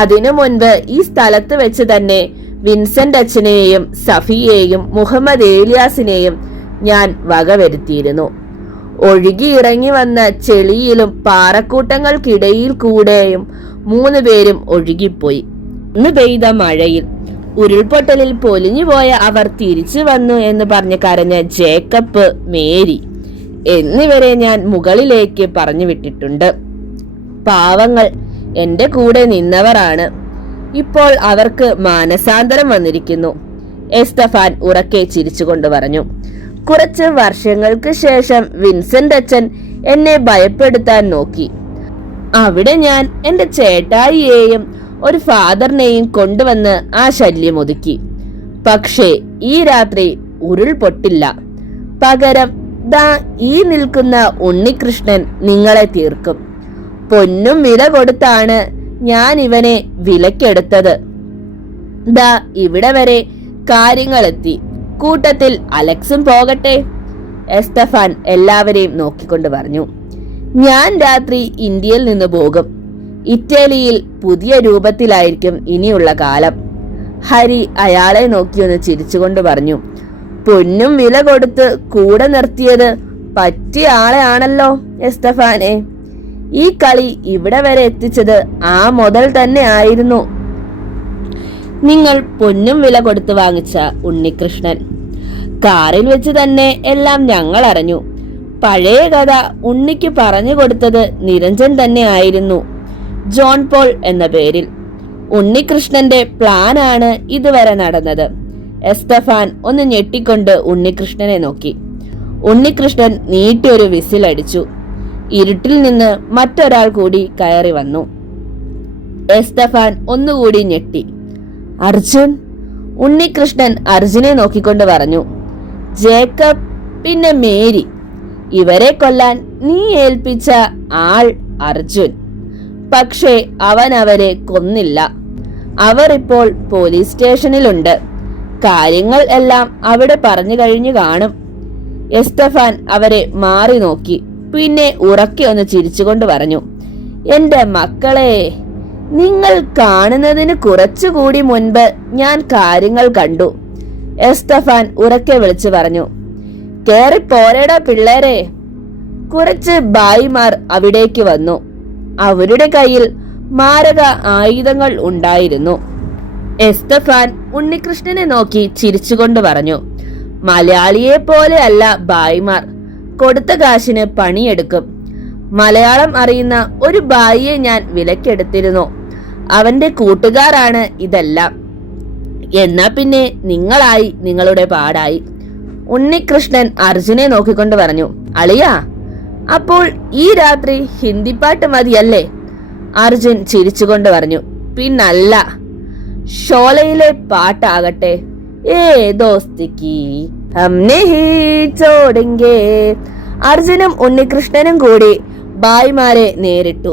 അതിനു മുൻപ് ഈ സ്ഥലത്ത് വെച്ച് തന്നെ വിൻസെന്റ് അച്ഛനെയും സഫിയെയും മുഹമ്മദ് ഏലിയാസിനെയും ഞാൻ വകവരുത്തിയിരുന്നു. ഒഴുകിയിറങ്ങി വന്ന ചെളിയിലും പാറക്കൂട്ടങ്ങൾക്കിടയിൽ കൂടെയും 3 പേരും ഒഴുകിപ്പോയി. ഇന്ന് പെയ്ത മഴയിൽ ഉരുൾപൊട്ടലിൽ പൊലിഞ്ഞുപോയ അവർ തിരിച്ചു വന്നു എന്ന് പറഞ്ഞ് കരഞ്ഞ ജേക്കബ്, മേരി എന്നിവരെ ഞാൻ മുകളിലേക്ക് പറഞ്ഞു വിട്ടിട്ടുണ്ട്. പാവങ്ങൾ എന്റെ കൂടെ നിന്നവരാണ്. ഇപ്പോൾ അവർക്ക് മാനസാന്തരം വന്നിരിക്കുന്നു. എസ്തഫാൻ ഉറക്കെ ചിരിച്ചുകൊണ്ട് പറഞ്ഞു. കുറച്ച് വർഷങ്ങൾക്ക് ശേഷം വിൻസെന്റ് അച്ഛൻ എന്നെ ഭയപ്പെടുത്താൻ നോക്കി. അവിടെ ഞാൻ എന്റെ ചേട്ടായിയെയും ഒരു ഫാദറിനെയും കൊണ്ടുവന്ന് ആ ശല്യം ഒതുക്കി. പക്ഷേ ഈ രാത്രി ഉരുൾപൊട്ടില്ല. പകരം ദാ ഈ നിൽക്കുന്ന ഉണ്ണികൃഷ്ണൻ നിങ്ങളെ തീർക്കും. പൊന്നും വില കൊടുത്താണ് ഞാൻ ഇവനെ വിലക്കെടുത്തത്. ദാ ഇവിടെ വരെ കാര്യങ്ങളെത്തി. കൂട്ടത്തിൽ അലക്സും പോകട്ടെ. എസ്തഫാൻ എല്ലാവരെയും നോക്കിക്കൊണ്ട് പറഞ്ഞു. ഞാൻ രാത്രി ഇന്ത്യയിൽ നിന്ന് പോകും. ഇറ്റലിയിൽ പുതിയ രൂപത്തിലായിരിക്കും ഇനിയുള്ള കാലം. ഹരി അയാളെ നോക്കിയൊന്ന് ചിരിച്ചുകൊണ്ട് പറഞ്ഞു. പൊന്നും വില കൊടുത്ത് കൂടെ നിർത്തിയത് പറ്റിയ ആളെ ആണല്ലോ എസ്തഫാനെ. ഈ കളി ഇവിടെ വരെ എത്തിച്ചത് ആ മുതൽ തന്നെ ആയിരുന്നു. നിങ്ങൾ പൊന്നും വില കൊടുത്ത് വാങ്ങിച്ച ഉണ്ണികൃഷ്ണൻ. കാറിൽ വെച്ച് തന്നെ എല്ലാം ഞങ്ങൾ അറിഞ്ഞു. പഴയ കഥ ഉണ്ണിക്ക് പറഞ്ഞു കൊടുത്തത് നിരഞ്ജൻ തന്നെ ആയിരുന്നു, ജോൺ പോൾ എന്ന പേരിൽ. ഉണ്ണികൃഷ്ണന്റെ പ്ലാനാണ് ഇതുവരെ നടന്നത്. എസ്തഫാൻ ഒന്ന് ഞെട്ടിക്കൊണ്ട് ഉണ്ണികൃഷ്ണനെ നോക്കി. ഉണ്ണികൃഷ്ണൻ നീട്ടിയൊരു വിസിലടിച്ചു. ഇരുട്ടിൽ നിന്ന് മറ്റൊരാൾ കൂടി കയറി വന്നു. എസ്തഫാൻ ഒന്നുകൂടി ഞെട്ടി. അർജുൻ. ഉണ്ണികൃഷ്ണൻ അർജുനെ നോക്കിക്കൊണ്ട് പറഞ്ഞു. ജേക്കബ്, പിന്നെ മേരി. ഇവരെ കൊല്ലാൻ നീ ഏൽപ്പിച്ച ആൾ അർജുൻ. പക്ഷേ അവൻ അവരെ കൊന്നില്ല. അവർ ഇപ്പോൾ പോലീസ് സ്റ്റേഷനിലുണ്ട്. കാര്യങ്ങൾ എല്ലാം അവിടെ പറഞ്ഞു കഴിഞ്ഞു കാണും. എസ്തഫാൻ അവരെ മാറി നോക്കി. പിന്നെ ഉറക്കെ ഒന്ന് ചിരിച്ചുകൊണ്ട് പറഞ്ഞു. എന്റെ മക്കളെ, നിങ്ങൾ കാണുന്നതിന് കുറച്ചുകൂടി മുൻപ് ഞാൻ കാര്യങ്ങൾ കണ്ടു. എസ്തഫാൻ ഉറക്കെ വിളിച്ചു പറഞ്ഞു. കേറിപ്പോരേടാ പിള്ളേരെ. കുറച്ച് ബായിമാർ അവിടേക്ക് വന്നു. അവരുടെ കയ്യിൽ മാരക ആയുധങ്ങൾ ഉണ്ടായിരുന്നു. എസ്തഫാൻ ഉണ്ണികൃഷ്ണനെ നോക്കി ചിരിച്ചുകൊണ്ട് പറഞ്ഞു, മലയാളിയെ പോലെ അല്ല ബായിമാർ, കൊടുത്ത കാശിന് പണിയെടുക്കും. മലയാളം അറിയുന്ന ഒരു ബായിയെ ഞാൻ വിലക്കെടുത്തിരുന്നു. അവന്റെ കൂട്ടുകാരാണ് ഇതെല്ലാം. എന്നാ പിന്നെ നിങ്ങളായി, നിങ്ങളുടെ പാടായി. ഉണ്ണികൃഷ്ണൻ അർജുനെ നോക്കിക്കൊണ്ട് പറഞ്ഞു, അളിയാ, അപ്പോൾ ഈ രാത്രി ഹിന്ദിപ്പാട്ട് മതിയല്ലേ? അർജുൻ ചിരിച്ചുകൊണ്ട് പറഞ്ഞു, പിന്നല്ല, ഷോലയിലെ പാട്ടാകട്ടെ. ഏ ദോസ്തിക്ക് ഹംനെ ഹീ ചോടെങ്കേ. അർജുനും ഉണ്ണികൃഷ്ണനും കൂടി ബായിമാരെ നേരിട്ടു.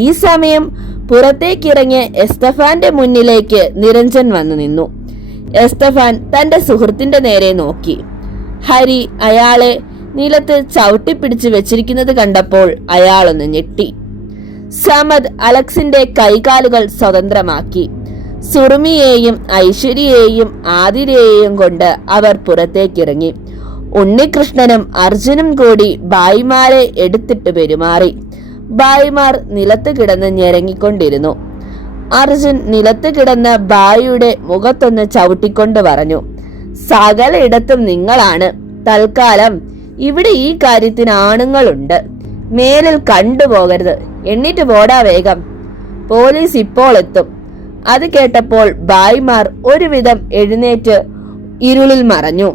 ഈ സമയം പുറത്തേക്കിറങ്ങിയ എസ്തഫാന്റെ മുന്നിലേക്ക് നിരഞ്ജൻ വന്നു നിന്നു. എസ്തഫാൻ തന്റെ സുഹൃത്തിന്റെ നേരെ നോക്കി. ഹരി അയാളെ നിലത്ത് ചവിട്ടിപ്പിടിച്ചു വെച്ചിരിക്കുന്നത് കണ്ടപ്പോൾ അയാളൊന്ന് ഞെട്ടി. സമദ് അലക്സിന്റെ കൈകാലുകൾ സ്വതന്ത്രമാക്കി. സുറുമിയെയും ഐശ്വര്യയെയും ആതിരയെയും കൊണ്ട് അവർ പുറത്തേക്കിറങ്ങി. ഉണ്ണികൃഷ്ണനും അർജുനും കൂടി ബായിമാരെ എടുത്തിട്ട് പെരുമാറി. ബായിമാർ നിലത്ത് കിടന്ന് ഞെരങ്ങിക്കൊണ്ടിരുന്നു. അർജുൻ നിലത്ത് കിടന്ന ബായിയുടെ മുഖത്തൊന്ന് ചവിട്ടിക്കൊണ്ട് പറഞ്ഞു, സകലയിടത്തും നിങ്ങളാണ്. തൽക്കാലം ഇവിടെ ഈ കാര്യത്തിന് ആണുങ്ങളുണ്ട്. മേലിൽ കണ്ടുപോകരുത്. എണ്ണിട്ട് പോടാ വേഗം. പോലീസ് ഇപ്പോൾ എത്തും. അത് കേട്ടപ്പോൾ ബായിമാർ ഒരുവിധം എഴുന്നേറ്റ് ഇരുളിൽ മറഞ്ഞു.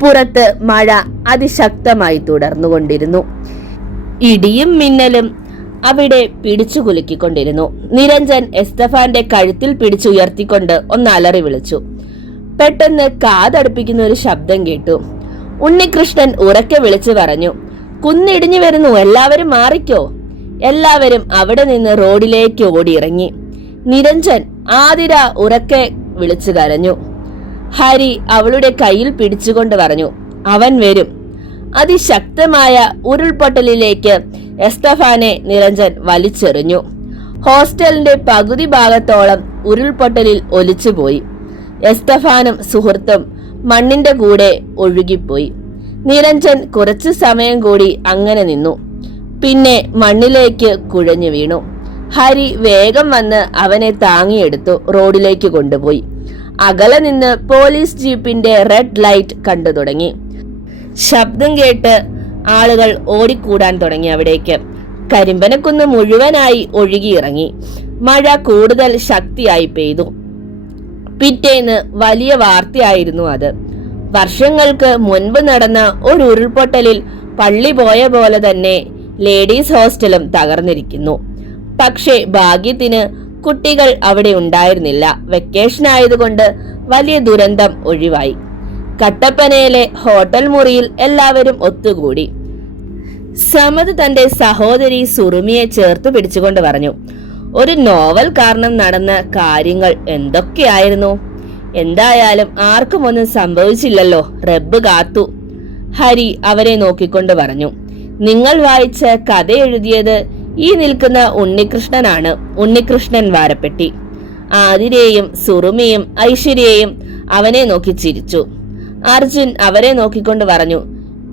പുറത്ത് മഴ അതിശക്തമായി തുടർന്നുകൊണ്ടിരുന്നു. ഇടിയും മിന്നലും അവിടെ പിടിച്ചു കുലുക്കിക്കൊണ്ടിരുന്നു. നിരഞ്ജൻ എസ്തഫാന്റെ കഴുത്തിൽ പിടിച്ചുയർത്തിക്കൊണ്ട് ഒന്ന് അലറി വിളിച്ചു. പെട്ടെന്ന് കാതടുപ്പിക്കുന്ന ഒരു ശബ്ദം കേട്ടു. ഉണ്ണികൃഷ്ണൻ ഉറക്കെ വിളിച്ചു പറഞ്ഞു, കുന്നിടിഞ്ഞു വരുന്നു, എല്ലാവരും മാറിക്കോ. എല്ലാവരും അവിടെ നിന്ന് റോഡിലേക്ക് ഓടിയിറങ്ങി. നിരഞ്ജൻ, ആതിര ഉറക്കെ വിളിച്ചു കരഞ്ഞു. ഹരി അവളുടെ കയ്യിൽ പിടിച്ചുകൊണ്ട് പറഞ്ഞു, അവൻ വരും. അതിശക്തമായ ഉരുൾപൊട്ടലിലേക്ക് എസ്തഫാനെ നിരഞ്ജൻ വലിച്ചെറിഞ്ഞു. ഹോസ്റ്റലിന്റെ പകുതി ഭാഗത്തോളം ഉരുൾപൊട്ടലിൽ ഒലിച്ചുപോയി. എസ്തഫാനും സുഹൃത്തും മണ്ണിന്റെ കൂടെ ഒഴുകിപ്പോയി. നിരഞ്ജൻ കുറച്ചു സമയം കൂടി അങ്ങനെ നിന്നു. പിന്നെ മണ്ണിലേക്ക് കുഴഞ്ഞു വീണു. ഹരി വേഗം വന്ന് അവനെ താങ്ങിയെടുത്തു റോഡിലേക്ക് കൊണ്ടുപോയി. അകലെ നിന്ന് പോലീസ് ജീപ്പിന്റെ റെഡ് ലൈറ്റ് കണ്ടു തുടങ്ങി. ശബ്ദം കേട്ട് ആളുകൾ ഓടിക്കൂടാൻ തുടങ്ങി അവിടേക്ക്. കരിമ്പനക്കുന്ന് മുഴുവനായി ഒഴുകിയിറങ്ങി. മഴ കൂടുതൽ ശക്തിയായി പെയ്തു. പിറ്റേന്ന് വലിയ വാർത്തയായിരുന്നു അത്. വർഷങ്ങൾക്ക് മുൻപ് നടന്ന ഒരു ഉരുൾപൊട്ടലിൽ പള്ളി പോയ പോലെ തന്നെ ലേഡീസ് ഹോസ്റ്റലും തകർന്നിരിക്കുന്നു. പക്ഷേ ഭാഗ്യത്തിന് കുട്ടികൾ അവിടെ ഉണ്ടായിരുന്നില്ല. വെക്കേഷൻ ആയതുകൊണ്ട് വലിയ ദുരന്തം ഒഴിവായി. കട്ടപ്പനയിലെ ഹോട്ടൽ മുറിയിൽ എല്ലാവരും ഒത്തുകൂടി. സമദ് തന്റെ സഹോദരി സുറുമിയെ ചേർത്ത് പിടിച്ചുകൊണ്ട് പറഞ്ഞു, ഒരു നോവൽ കാരണം നടന്ന കാര്യങ്ങൾ എന്തൊക്കെയായിരുന്നു? എന്തായാലും ആർക്കും ഒന്നും സംഭവിച്ചില്ലല്ലോ, റബ്ബ് കാത്തു. ഹരി അവരെ നോക്കിക്കൊണ്ട് പറഞ്ഞു, നിങ്ങൾ വായിച്ച കഥ എഴുതിയത് ഈ നിൽക്കുന്ന ഉണ്ണികൃഷ്ണനാണ്, ഉണ്ണികൃഷ്ണൻ വാരപ്പെട്ടി. ആതിരയെയും സുറുമിയും ഐശ്വര്യയെയും അവനെ നോക്കി ചിരിച്ചു. അർജുൻ അവരെ നോക്കിക്കൊണ്ട് പറഞ്ഞു,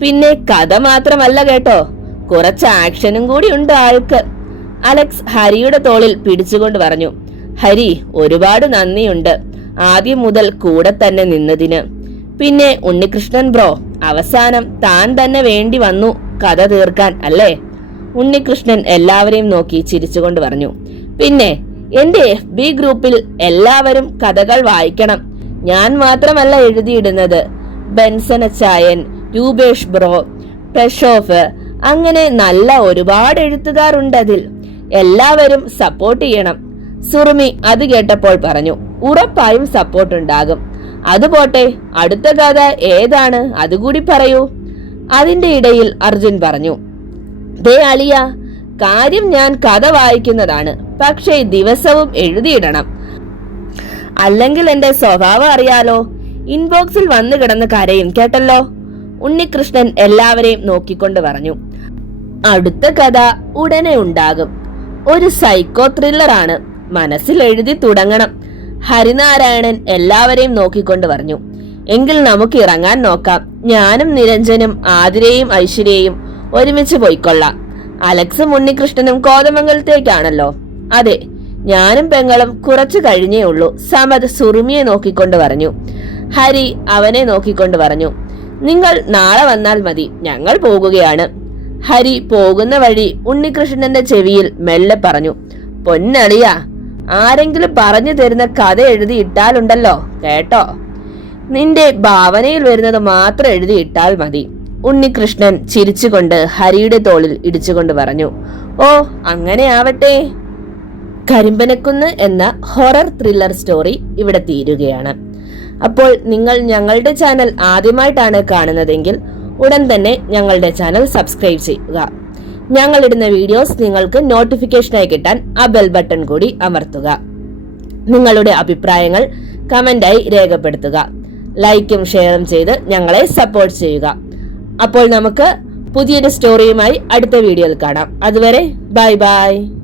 പിന്നെ കഥ മാത്രമല്ല കേട്ടോ, കുറച്ച് ആക്ഷനും കൂടി ഉണ്ട് ആൾക്ക്. അലക്സ് ഹരിയുടെ തോളിൽ പിടിച്ചുകൊണ്ട് പറഞ്ഞു, ഹരി, ഒരുപാട് നന്ദിയുണ്ട് ആദ്യം മുതൽ കൂടെ തന്നെ നിന്നതിന്. പിന്നെ ഉണ്ണികൃഷ്ണൻ ബ്രോ, അവസാനം താൻ തന്നെ വേണ്ടി വന്നു കഥ തീർക്കാൻ അല്ലേ? ഉണ്ണികൃഷ്ണൻ എല്ലാവരെയും നോക്കി ചിരിച്ചുകൊണ്ട് പറഞ്ഞു, പിന്നെ എന്റെ FB ഗ്രൂപ്പിൽ എല്ലാവരും കഥകൾ വായിക്കണം. ഞാൻ മാത്രമല്ല എഴുതിയിടുന്നത്, ബെൻസൻ അച്ചായൻ, രൂപേഷ് ബ്രോ, പ്രഷോഫ്, അങ്ങനെ നല്ല ഒരുപാട് എഴുത്തുകാരുണ്ട് അതിൽ. എല്ലാവരും സപ്പോർട്ട് ചെയ്യണം. സുറുമി അത് കേട്ടപ്പോൾ പറഞ്ഞു, ഉറപ്പായും സപ്പോർട്ട് ഉണ്ടാകും. അതുപോട്ടെ, അടുത്ത കഥ ഏതാണ്, അതുകൂടി പറയൂ. അതിന്റെ ഇടയിൽ അർജുൻ പറഞ്ഞു, ദേ അളിയ, കാര്യം ഞാൻ കഥ വായിക്കുന്നതാണ്, പക്ഷേ ദിവസവും എഴുതിയിടണം. അല്ലെങ്കിൽ എന്റെ സ്വഭാവം അറിയാലോ, ഇൻബോക്സിൽ വന്നു കിടന്ന് കരയും കേട്ടല്ലോ. ഉണ്ണികൃഷ്ണൻ എല്ലാവരെയും നോക്കിക്കൊണ്ട് പറഞ്ഞു, അടുത്ത കഥ ഉടനെ ഉണ്ടാകും. ഒരു സൈക്കോ ത്രില്ലറാണ്, മനസ്സിൽ എഴുതി തുടങ്ങണം. ഹരിനാരായണൻ എല്ലാവരെയും നോക്കിക്കൊണ്ട് പറഞ്ഞു. എങ്കിൽ നമുക്ക് ഇറങ്ങാൻ നോക്കാം. ഞാനും നിരഞ്ജനും ആതിരയും ഐശ്വര്യയും ഒരുമിച്ച് പോയിക്കൊള്ളാം. അലക്സും ഉണ്ണികൃഷ്ണനും കോതമംഗലത്തേക്കാണല്ലോ. അതെ, ഞാനും പെങ്ങളും കുറച്ചു കഴിഞ്ഞേ ഉള്ളൂ. സമദ് സുറുമിയെ നോക്കിക്കൊണ്ട് പറഞ്ഞു. ഹരി അവനെ നോക്കിക്കൊണ്ട് പറഞ്ഞു. നിങ്ങൾ നാളെ വന്നാൽ മതി, ഞങ്ങൾ പോകുകയാണ്. ഹരി പോകുന്ന വഴി ഉണ്ണികൃഷ്ണന്റെ ചെവിയിൽ മെല്ലെ പറഞ്ഞു. പൊന്നളിയ, ആരെങ്കിലും പറഞ്ഞു തരുന്ന കഥ എഴുതി ഇട്ടാലുണ്ടല്ലോ കേട്ടോ. നിന്റെ ഭാവനയിൽ വരുന്നത് മാത്രം എഴുതി ഇട്ടാൽ മതി. ഉണ്ണികൃഷ്ണൻ ചിരിച്ചുകൊണ്ട് ഹരിയുടെ തോളിൽ ഇടിച്ചുകൊണ്ട് പറഞ്ഞു. ഓ, അങ്ങനെ ആവട്ടെ. കരിമ്പനക്കുന്ന് എന്ന ഹൊറർ ത്രില്ലർ സ്റ്റോറി ഇവിടെ തീരുകയാണ്. അപ്പോൾ നിങ്ങൾ ഞങ്ങളുടെ ചാനൽ ആദ്യമായിട്ടാണ് കാണുന്നതെങ്കിൽ ഉടൻ തന്നെ ഞങ്ങളുടെ ചാനൽ സബ്സ്ക്രൈബ് ചെയ്യുക. ഞങ്ങളിടുന്ന വീഡിയോസ് നിങ്ങൾക്ക് നോട്ടിഫിക്കേഷനായി കിട്ടാൻ ആ ബെൽ ബട്ടൺ കൂടി അമർത്തുക. നിങ്ങളുടെ അഭിപ്രായങ്ങൾ കമന്റായി രേഖപ്പെടുത്തുക. ലൈക്കും ഷെയറും ചെയ്ത് ഞങ്ങളെ സപ്പോർട്ട് ചെയ്യുക. അപ്പോൾ നമുക്ക് പുതിയൊരു സ്റ്റോറിയുമായി അടുത്ത വീഡിയോയിൽ കാണാം. അതുവരെ ബൈ ബൈ.